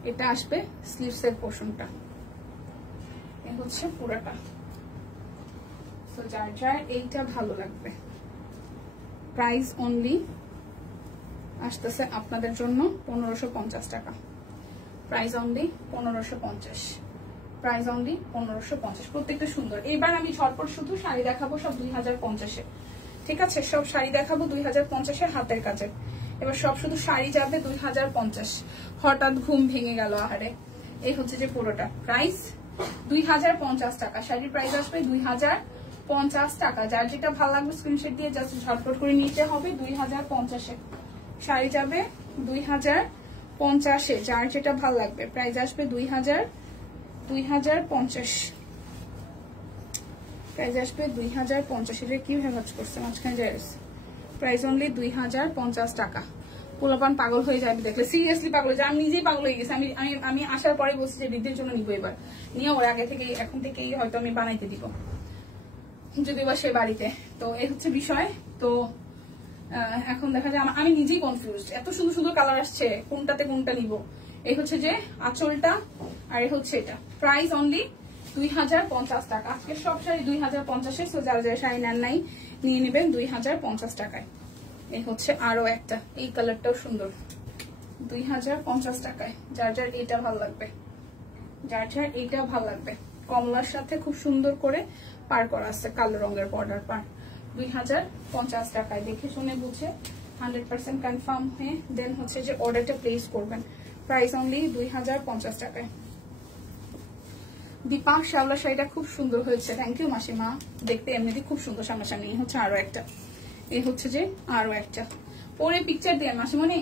এটা আসবে স্লিভস এর পোর্শনটা, এই হচ্ছে পুরোটা। তো যার যার এইটা ভালো লাগবে, প্রাইস অনলি আসতেছে আপনাদের জন্য 1550 টাকা, প্রাইস অনলি 1550, প্রাইস অনলি 1550। প্রত্যেকটা সুন্দর। এবার আমি ঝটপট শুধু শাড়ি দেখাবো সব 2050-এ, ঠিক আছে? সব শাড়ি দেখাবো 2050-এর হাতের কাজে। এবার সব শুধু শাড়ি যাবে 2050। হঠাৎ ঘুম ভেঙে গেল আহারে। এই হচ্ছে যে পুরোটা, প্রাইস 2050 টাকা। শাড়ির প্রাইস আসবে 2050 টাকা। যার যেটা ভালো লাগবে স্ক্রিনশট দিয়ে জাস্ট ঝটপট করে নিতে হবে। 2050-এ শাড়ি যাবে 2050-এ, যার যেটা ভালো লাগবে। প্রাইস আসবে 2050, প্রাইস আসবে 2050। এটা কিভাবে ভাজ করছে মাঝখানে যায়, প্রাইস অনলি 2050 টাকা। পোলাপান পাগল হয়ে যাবে দেখলে, সিরিয়াসলি পাগল হয়ে যায়। আমি নিজেই পাগল হয়ে গেছি। আমি আসার পরে বলছি যে দিদির জন্য নিবো, এবার নিয়ে ওর আগে থেকে এখন থেকেই হয়তো আমি বানাইতে দিব, যদি বা সে বাড়িতে। তো এই হচ্ছে বিষয়। তো এখন দেখা যায় আমি নিজেই কনফিউজ, এত সুন্দর সুন্দর কালার আসছে, কোনটাতে কোনটা নিব। এই হচ্ছে যে আঁচলটা, আর এই হচ্ছে এটা। প্রাইস অনলি 2050 টাকা। আজকে সব শাড়ি 2050-এ। সো যারা যারা শাড়ি নেন নাই নিয়ে নেবেন 2050 টাকায়। এই হচ্ছে আরো একটা, এই কালারটাও সুন্দর, 2050 টাকায়। যার যার এইটা ভালো লাগবে, যার যার এইটা ভালো লাগবে। কমলার সাথে খুব সুন্দর করে পার করা আছে, কালো রঙের বর্ডার পার। 2050 টাকায়। দেখে শুনে বুঝে 100% কনফার্ম হয়ে দেন হচ্ছে যে অর্ডারটা প্লেস করবেন। প্রাইস অনলি 2050 টাকায়। দীপা শ্যাওলা শাড়িটা খুব সুন্দর হয়েছে, থ্যাংক ইউ মাসিমা। দেখতে এমনিতে খুব সুন্দর সামনাসামনি। এই হচ্ছে আরো একটা, এই হচ্ছে যে আরো একটা। পরে পিকচার দিয়ে মাসিমনি।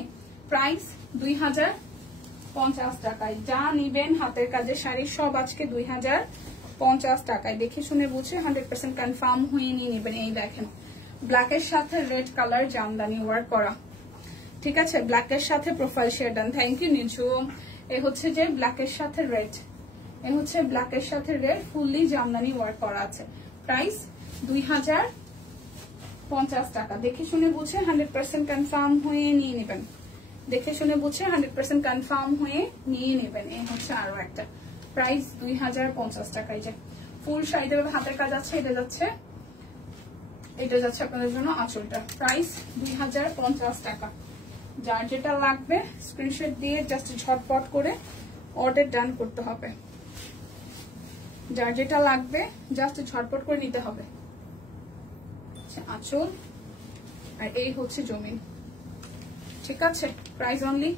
প্রাইস 2050 টাকায়। যা নিবেন হাতের কাজের শাড়ি সব আজকে 2050 টাকায়। দেখে শুনে বুঝে 100% কনফার্ম হয়ে নিয়ে নেবেন। এই দেখেন ব্ল্যাকের সাথে রেড কালার জামদানি ওয়ার্ক করা, ঠিক আছে? ব্ল্যাকের সাথে profile share done, thank you নিচু। এই হচ্ছে যে ব্ল্যাকের সাথে রেড, এই হচ্ছে ব্ল্যাকের সাথে রেড, ফুললি জামদানি ওয়ার্ক করা আছে। প্রাইস 2050 টাকা। দেখে শুনে বুঝে 100% কনফার্ম হয়ে নিয়ে নেবেন, দেখে শুনে বুঝে 100% কনফার্ম হয়ে নিয়ে নেবেন। এই হচ্ছে আরো একটা, প্রাইস 2050 টাকা। এই যে ফুল শাড়িতে হাতের কাজ আছে, এটা যাচ্ছে আপনাদের জন্য আঁচলটা। প্রাইস 2050 টাকা। যার যেটা লাগবে স্ক্রিনশট দিয়ে জাস্ট ঝটপট করে অর্ডার ডান করতে হবে। যার যেটা লাগবে জাস্ট ঝটপট করে নিতে হবে। আঁচল আর এই হচ্ছে জমিন, ঠিক আছে? প্রাইস অনলি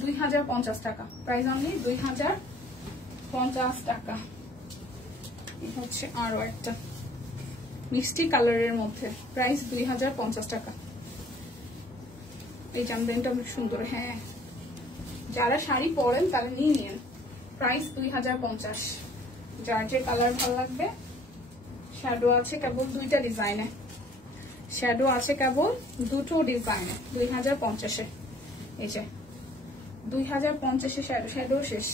2050 টাকা, প্রাইস অনলি 2050 টাকা। এই হচ্ছে আরো একটা মিষ্টি কালারের মধ্যে, প্রাইস 2050 টাকা। এই জামদানিটা অনেক সুন্দর, হ্যাঁ যারা শাড়ি পরেন তারা নিয়ে নিন। প্রাইস 2050। যার যে কালার ভালো লাগবে। শ্যাডো আছে কেবল দুইটা ডিজাইনে, শ্যাডো আছে কেবল দুটো ডিজাইনে 2050-এ। এই যে 2050-এ শ্যাডো শেষ,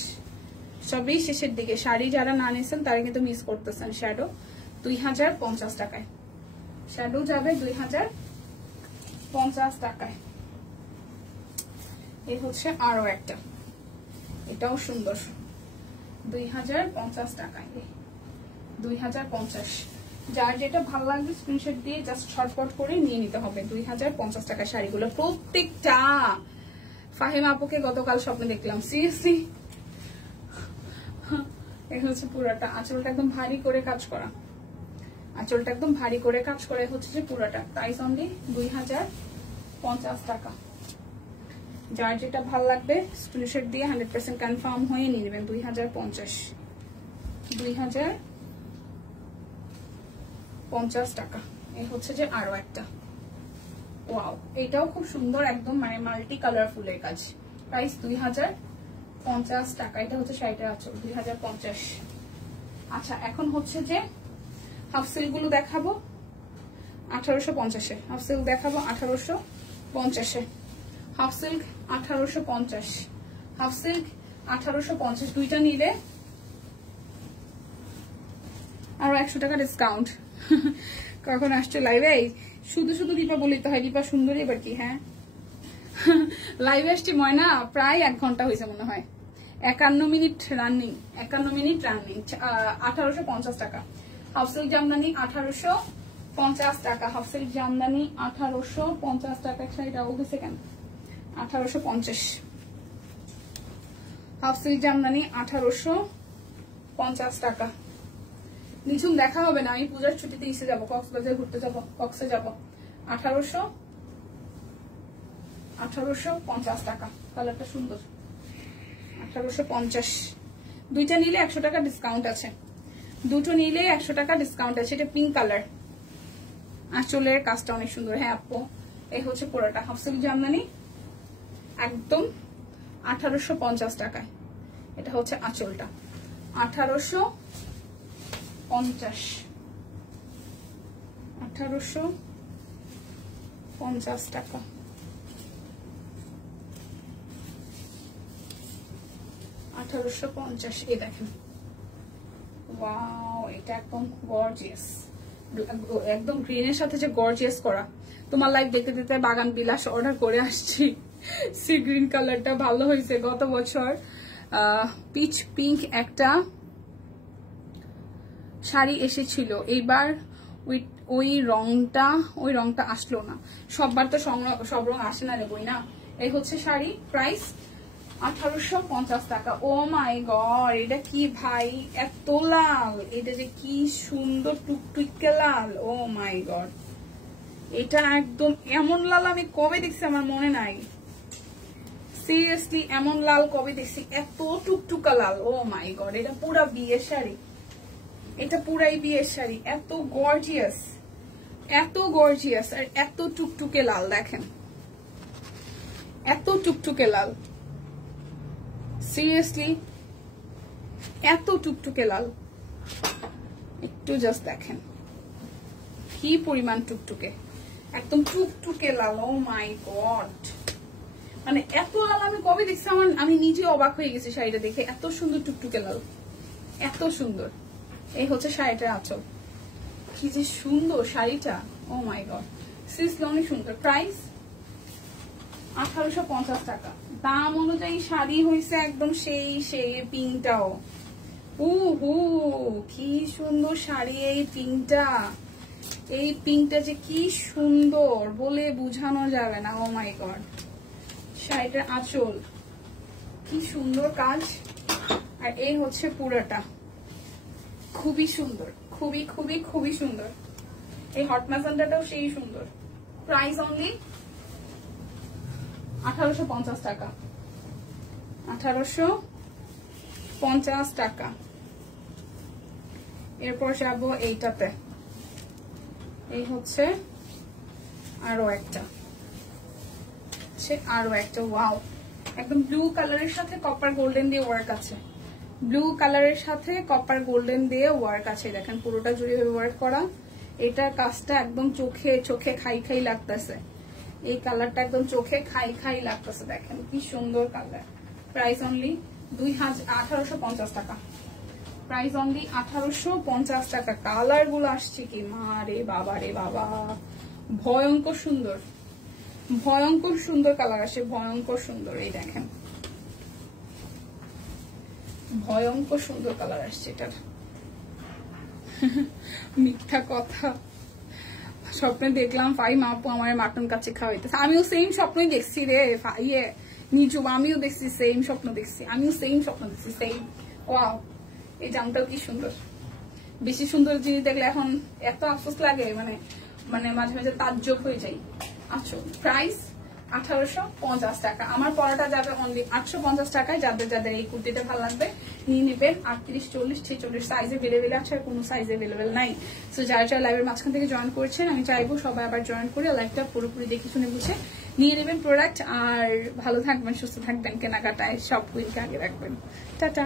সবই শেষের দিকে। শাড়ি যারা না নিয়েছেন তারা কিন্তু মিস করতেছেন। শ্যাডো 2050 টাকায়, শ্যাডো যাবে 2050 টাকায়। এই হচ্ছে আরো একটা, এটাও সুন্দর, 2050 টাকায়, 2050। যার যেটা ভালো লাগবে স্ক্রিনশট দিয়ে জাস্ট শর্টকাট করে নিয়ে নিতে হবে। 2050 টাকার শাড়িগুলো প্রত্যেকটা। ফাহিমা আপুকে গতকাল স্বপ্নে দেখলাম, সিরিয়াসলি এই হচ্ছে পুরাটা। আঁচলটা একদম ভারী করে কাজ করা, আঁচলটা একদম ভারী করে কাজ করে হচ্ছে যে পুরাটা। প্রাইস অনলি 2050 টাকা। যার যেটা ভালো লাগবে স্ক্রিনশট দিয়ে 100% কনফার্ম হয়ে নিয়ে নেবেন। 2050 টাকা। এই হচ্ছে যে আরো একটা, ওয়াও, এটাও খুব সুন্দর, একদম মানে মাল্টি কালারফুলের কাজ। প্রাইস 2050 টাকা। এটা হচ্ছে শাড়িটার আঁচল, 2050। আচ্ছা, এখন হচ্ছে যে হাফ সিল্ক গুলো দেখাবো 1850-এ। হাফ সিল্ক দেখাবো 1850-এ। Half silk 1850, half silk 1850। দুইটা নিলে আরো 100 টাকা ডিসকাউন্ট। কখন আসছে লাইভে? শুধু শুধু দীপা বলিতে হয়, দীপা সুন্দরী এবার কি? হ্যাঁ, লাইভে আসছি ময়না, প্রায় 1 ঘন্টা হয়েছে মনে হয়। 51 মিনিট রানিং, 51 মিনিট রানিং। 1850 টাকা। হাফ সিল্ক জামদানি 1850 টাকা। হাফ সিল্ক জামদানি 1850 টাকা। শাড়িটা উঠেছে কেন? 1850। হাফ সিল্ক জামদানি 1850 টাকা। নিঝুম দেখা হবে না, আমি পূজার ছুটিতে এসে যাবো, কক্সবাজার ঘুরতে যাবো, কক্সে যাবো। 1850 টাকা। কালারটা সুন্দর, 1850। দুইটা নিলে 100 টাকা ডিসকাউন্ট আছে, দুটো নিলে 100 টাকা ডিসকাউন্ট আছে। এটা পিঙ্ক কালার, আঁচলের কাজটা অনেক সুন্দর। হ্যাঁ আপু, এই হচ্ছে পুরোটা হাফ সিল্ক জামদানি, একদম 1850 টাকায়। এটা হচ্ছে আঁচলটা, 1850, 1850 টাকা। এই দেখেন, ওয়াও, এটা একদম গর্জিয়াস, একদম গ্রিনের সাথে যে গর্জিয়াস করা। তোমার লাইভ দেখতে দেখতে বাগান বিলাস অর্ডার করে আসছি। সি গ্রিন কালারটা ভালো হয়েছে। গত বছর পিচ পিঙ্ক একটা শাড়ি এসেছিল, এইবার ওই রংটা আসলো না। সববার তো সব রং আসে না রে বই না। এই হচ্ছে শাড়ি, প্রাইস 1850 টাকা। ও মাই গড, এটা কি ভাই, এত লাল, এটা যে কি সুন্দর টুকটুকে লাল। ও মাই গড, এটা একদম এমন লাল আমি কবে দেখছি আমার মনে নাই। সিরিয়াসলি এমন লাল কবে দেখছি, এত টুকটুকা লাল। ও মাই গড, এটা পুরা বিয়ের শাড়ি, এটা পুরাই বিয়ের শাড়ি। এত গর্জিয়াস, এত গর্জিয়াস, আর এত টুকটুকে লাল। দেখেন, এত টুকটুকে লাল, সিরিয়াসলি এত টুকটুকে লাল। একটু জাস্ট দেখেন কি পরিমাণ টুকটুকে, একদম টুকটুকে লাল। ও মাই গড, মানে এত লাল আমি কবে দেখছি, আমি নিজে অবাক হয়ে গেছি শাড়িটা দেখে। এত সুন্দর টুকটুকে লাল, এত সুন্দর। এই হচ্ছে শাড়িটার আঁচল, কি যে সুন্দর শাড়িটা। ও মাই গড, সিরিয়াসলি অনেক সুন্দর। প্রাইস 1850 টাকা। দাম অনুযায়ী শাড়ি হয়েছে একদম সেই সেই। পিঙ্কটাও কি সুন্দর শাড়ি। এই পিঙ্কটা যে কি সুন্দর বলে বুঝানো যাবে না। ও মাই গড, শাড়িটার আঁচল কি সুন্দর কাজ। আর এই হচ্ছে পুরোটা, খুবই সুন্দর, খুবই খুবই খুবই সুন্দর। এই হট ম্যাজেন্ডাটাও সেই সুন্দর। প্রাইস অনলি 1850 টাকা, 1850 টাকা। এরপর যাবো এইটাতে, এই হচ্ছে আরো একটা, ওয়াও, একদম ব্লু কালারের সাথে কপার গোল্ডেন দিয়ে ওয়ার্ক আছে। ব্লু কালারের সাথে কপার গোল্ডেন দিয়ে ওয়ার্ক আছে। দেখেন পুরোটা জুড়ে ওয়ার্ক করা। এটার কাজটা একদম চোখে খাই লাগতেছে। এই কালারটা একদম চোখে খাই লাগতেছে। দেখেন কি সুন্দর কালার। প্রাইস অনলি 1850 টাকা। প্রাইস অনলি 1850 টাকা। কালার গুলো আসছে কি মা রে বাবা রে বাবা, ভয়ঙ্কর সুন্দর, ভয়ঙ্কর সুন্দর কালার আসে, ভয়ঙ্কর সুন্দর। এই দেখেন ভয়ঙ্কর সুন্দর কালার আসছে এটার। মিথ্যা কথা, স্বপ্নে দেখলাম ফাইম আপু আমার মাটন কাছে খাওয়াইতেছে। আমিও সেম স্বপ্নই দেখছি রে নিজু, আমিও দেখছি সেম স্বপ্ন দেখছি, সেম। ওয়াও, এই জামটাও কি সুন্দর, বেশি সুন্দর জিনিস দেখলে এখন এত আফসোস লাগে, মানে মানে মাঝে মাঝে তাজ্জব হয়ে যাই। আচ্ছা, প্রাইস 1850 টাকা। আমার পড়াটা যাবে অনলি 850 টাকায়। যাদের যাদের এই কুর্তিটা ভালো লাগবে নিয়ে নেবেন। 38, 40, 46 সাইজ এভেলেবেল আছে, আর কোনো সাইজ এভেলেবেল নাই। সো যারা যারা লাইভের মাঝখান থেকে জয়েন করেছেন, আমি চাইবো সবাই আবার জয়েন করে লাইভটা পুরোপুরি দেখে শুনে বুঝে নিয়ে নেবেন প্রোডাক্ট। আর ভালো থাকবেন, সুস্থ থাকবেন, কেনাকাটায় সব কুইনকে আগে রাখবেন। টাটা।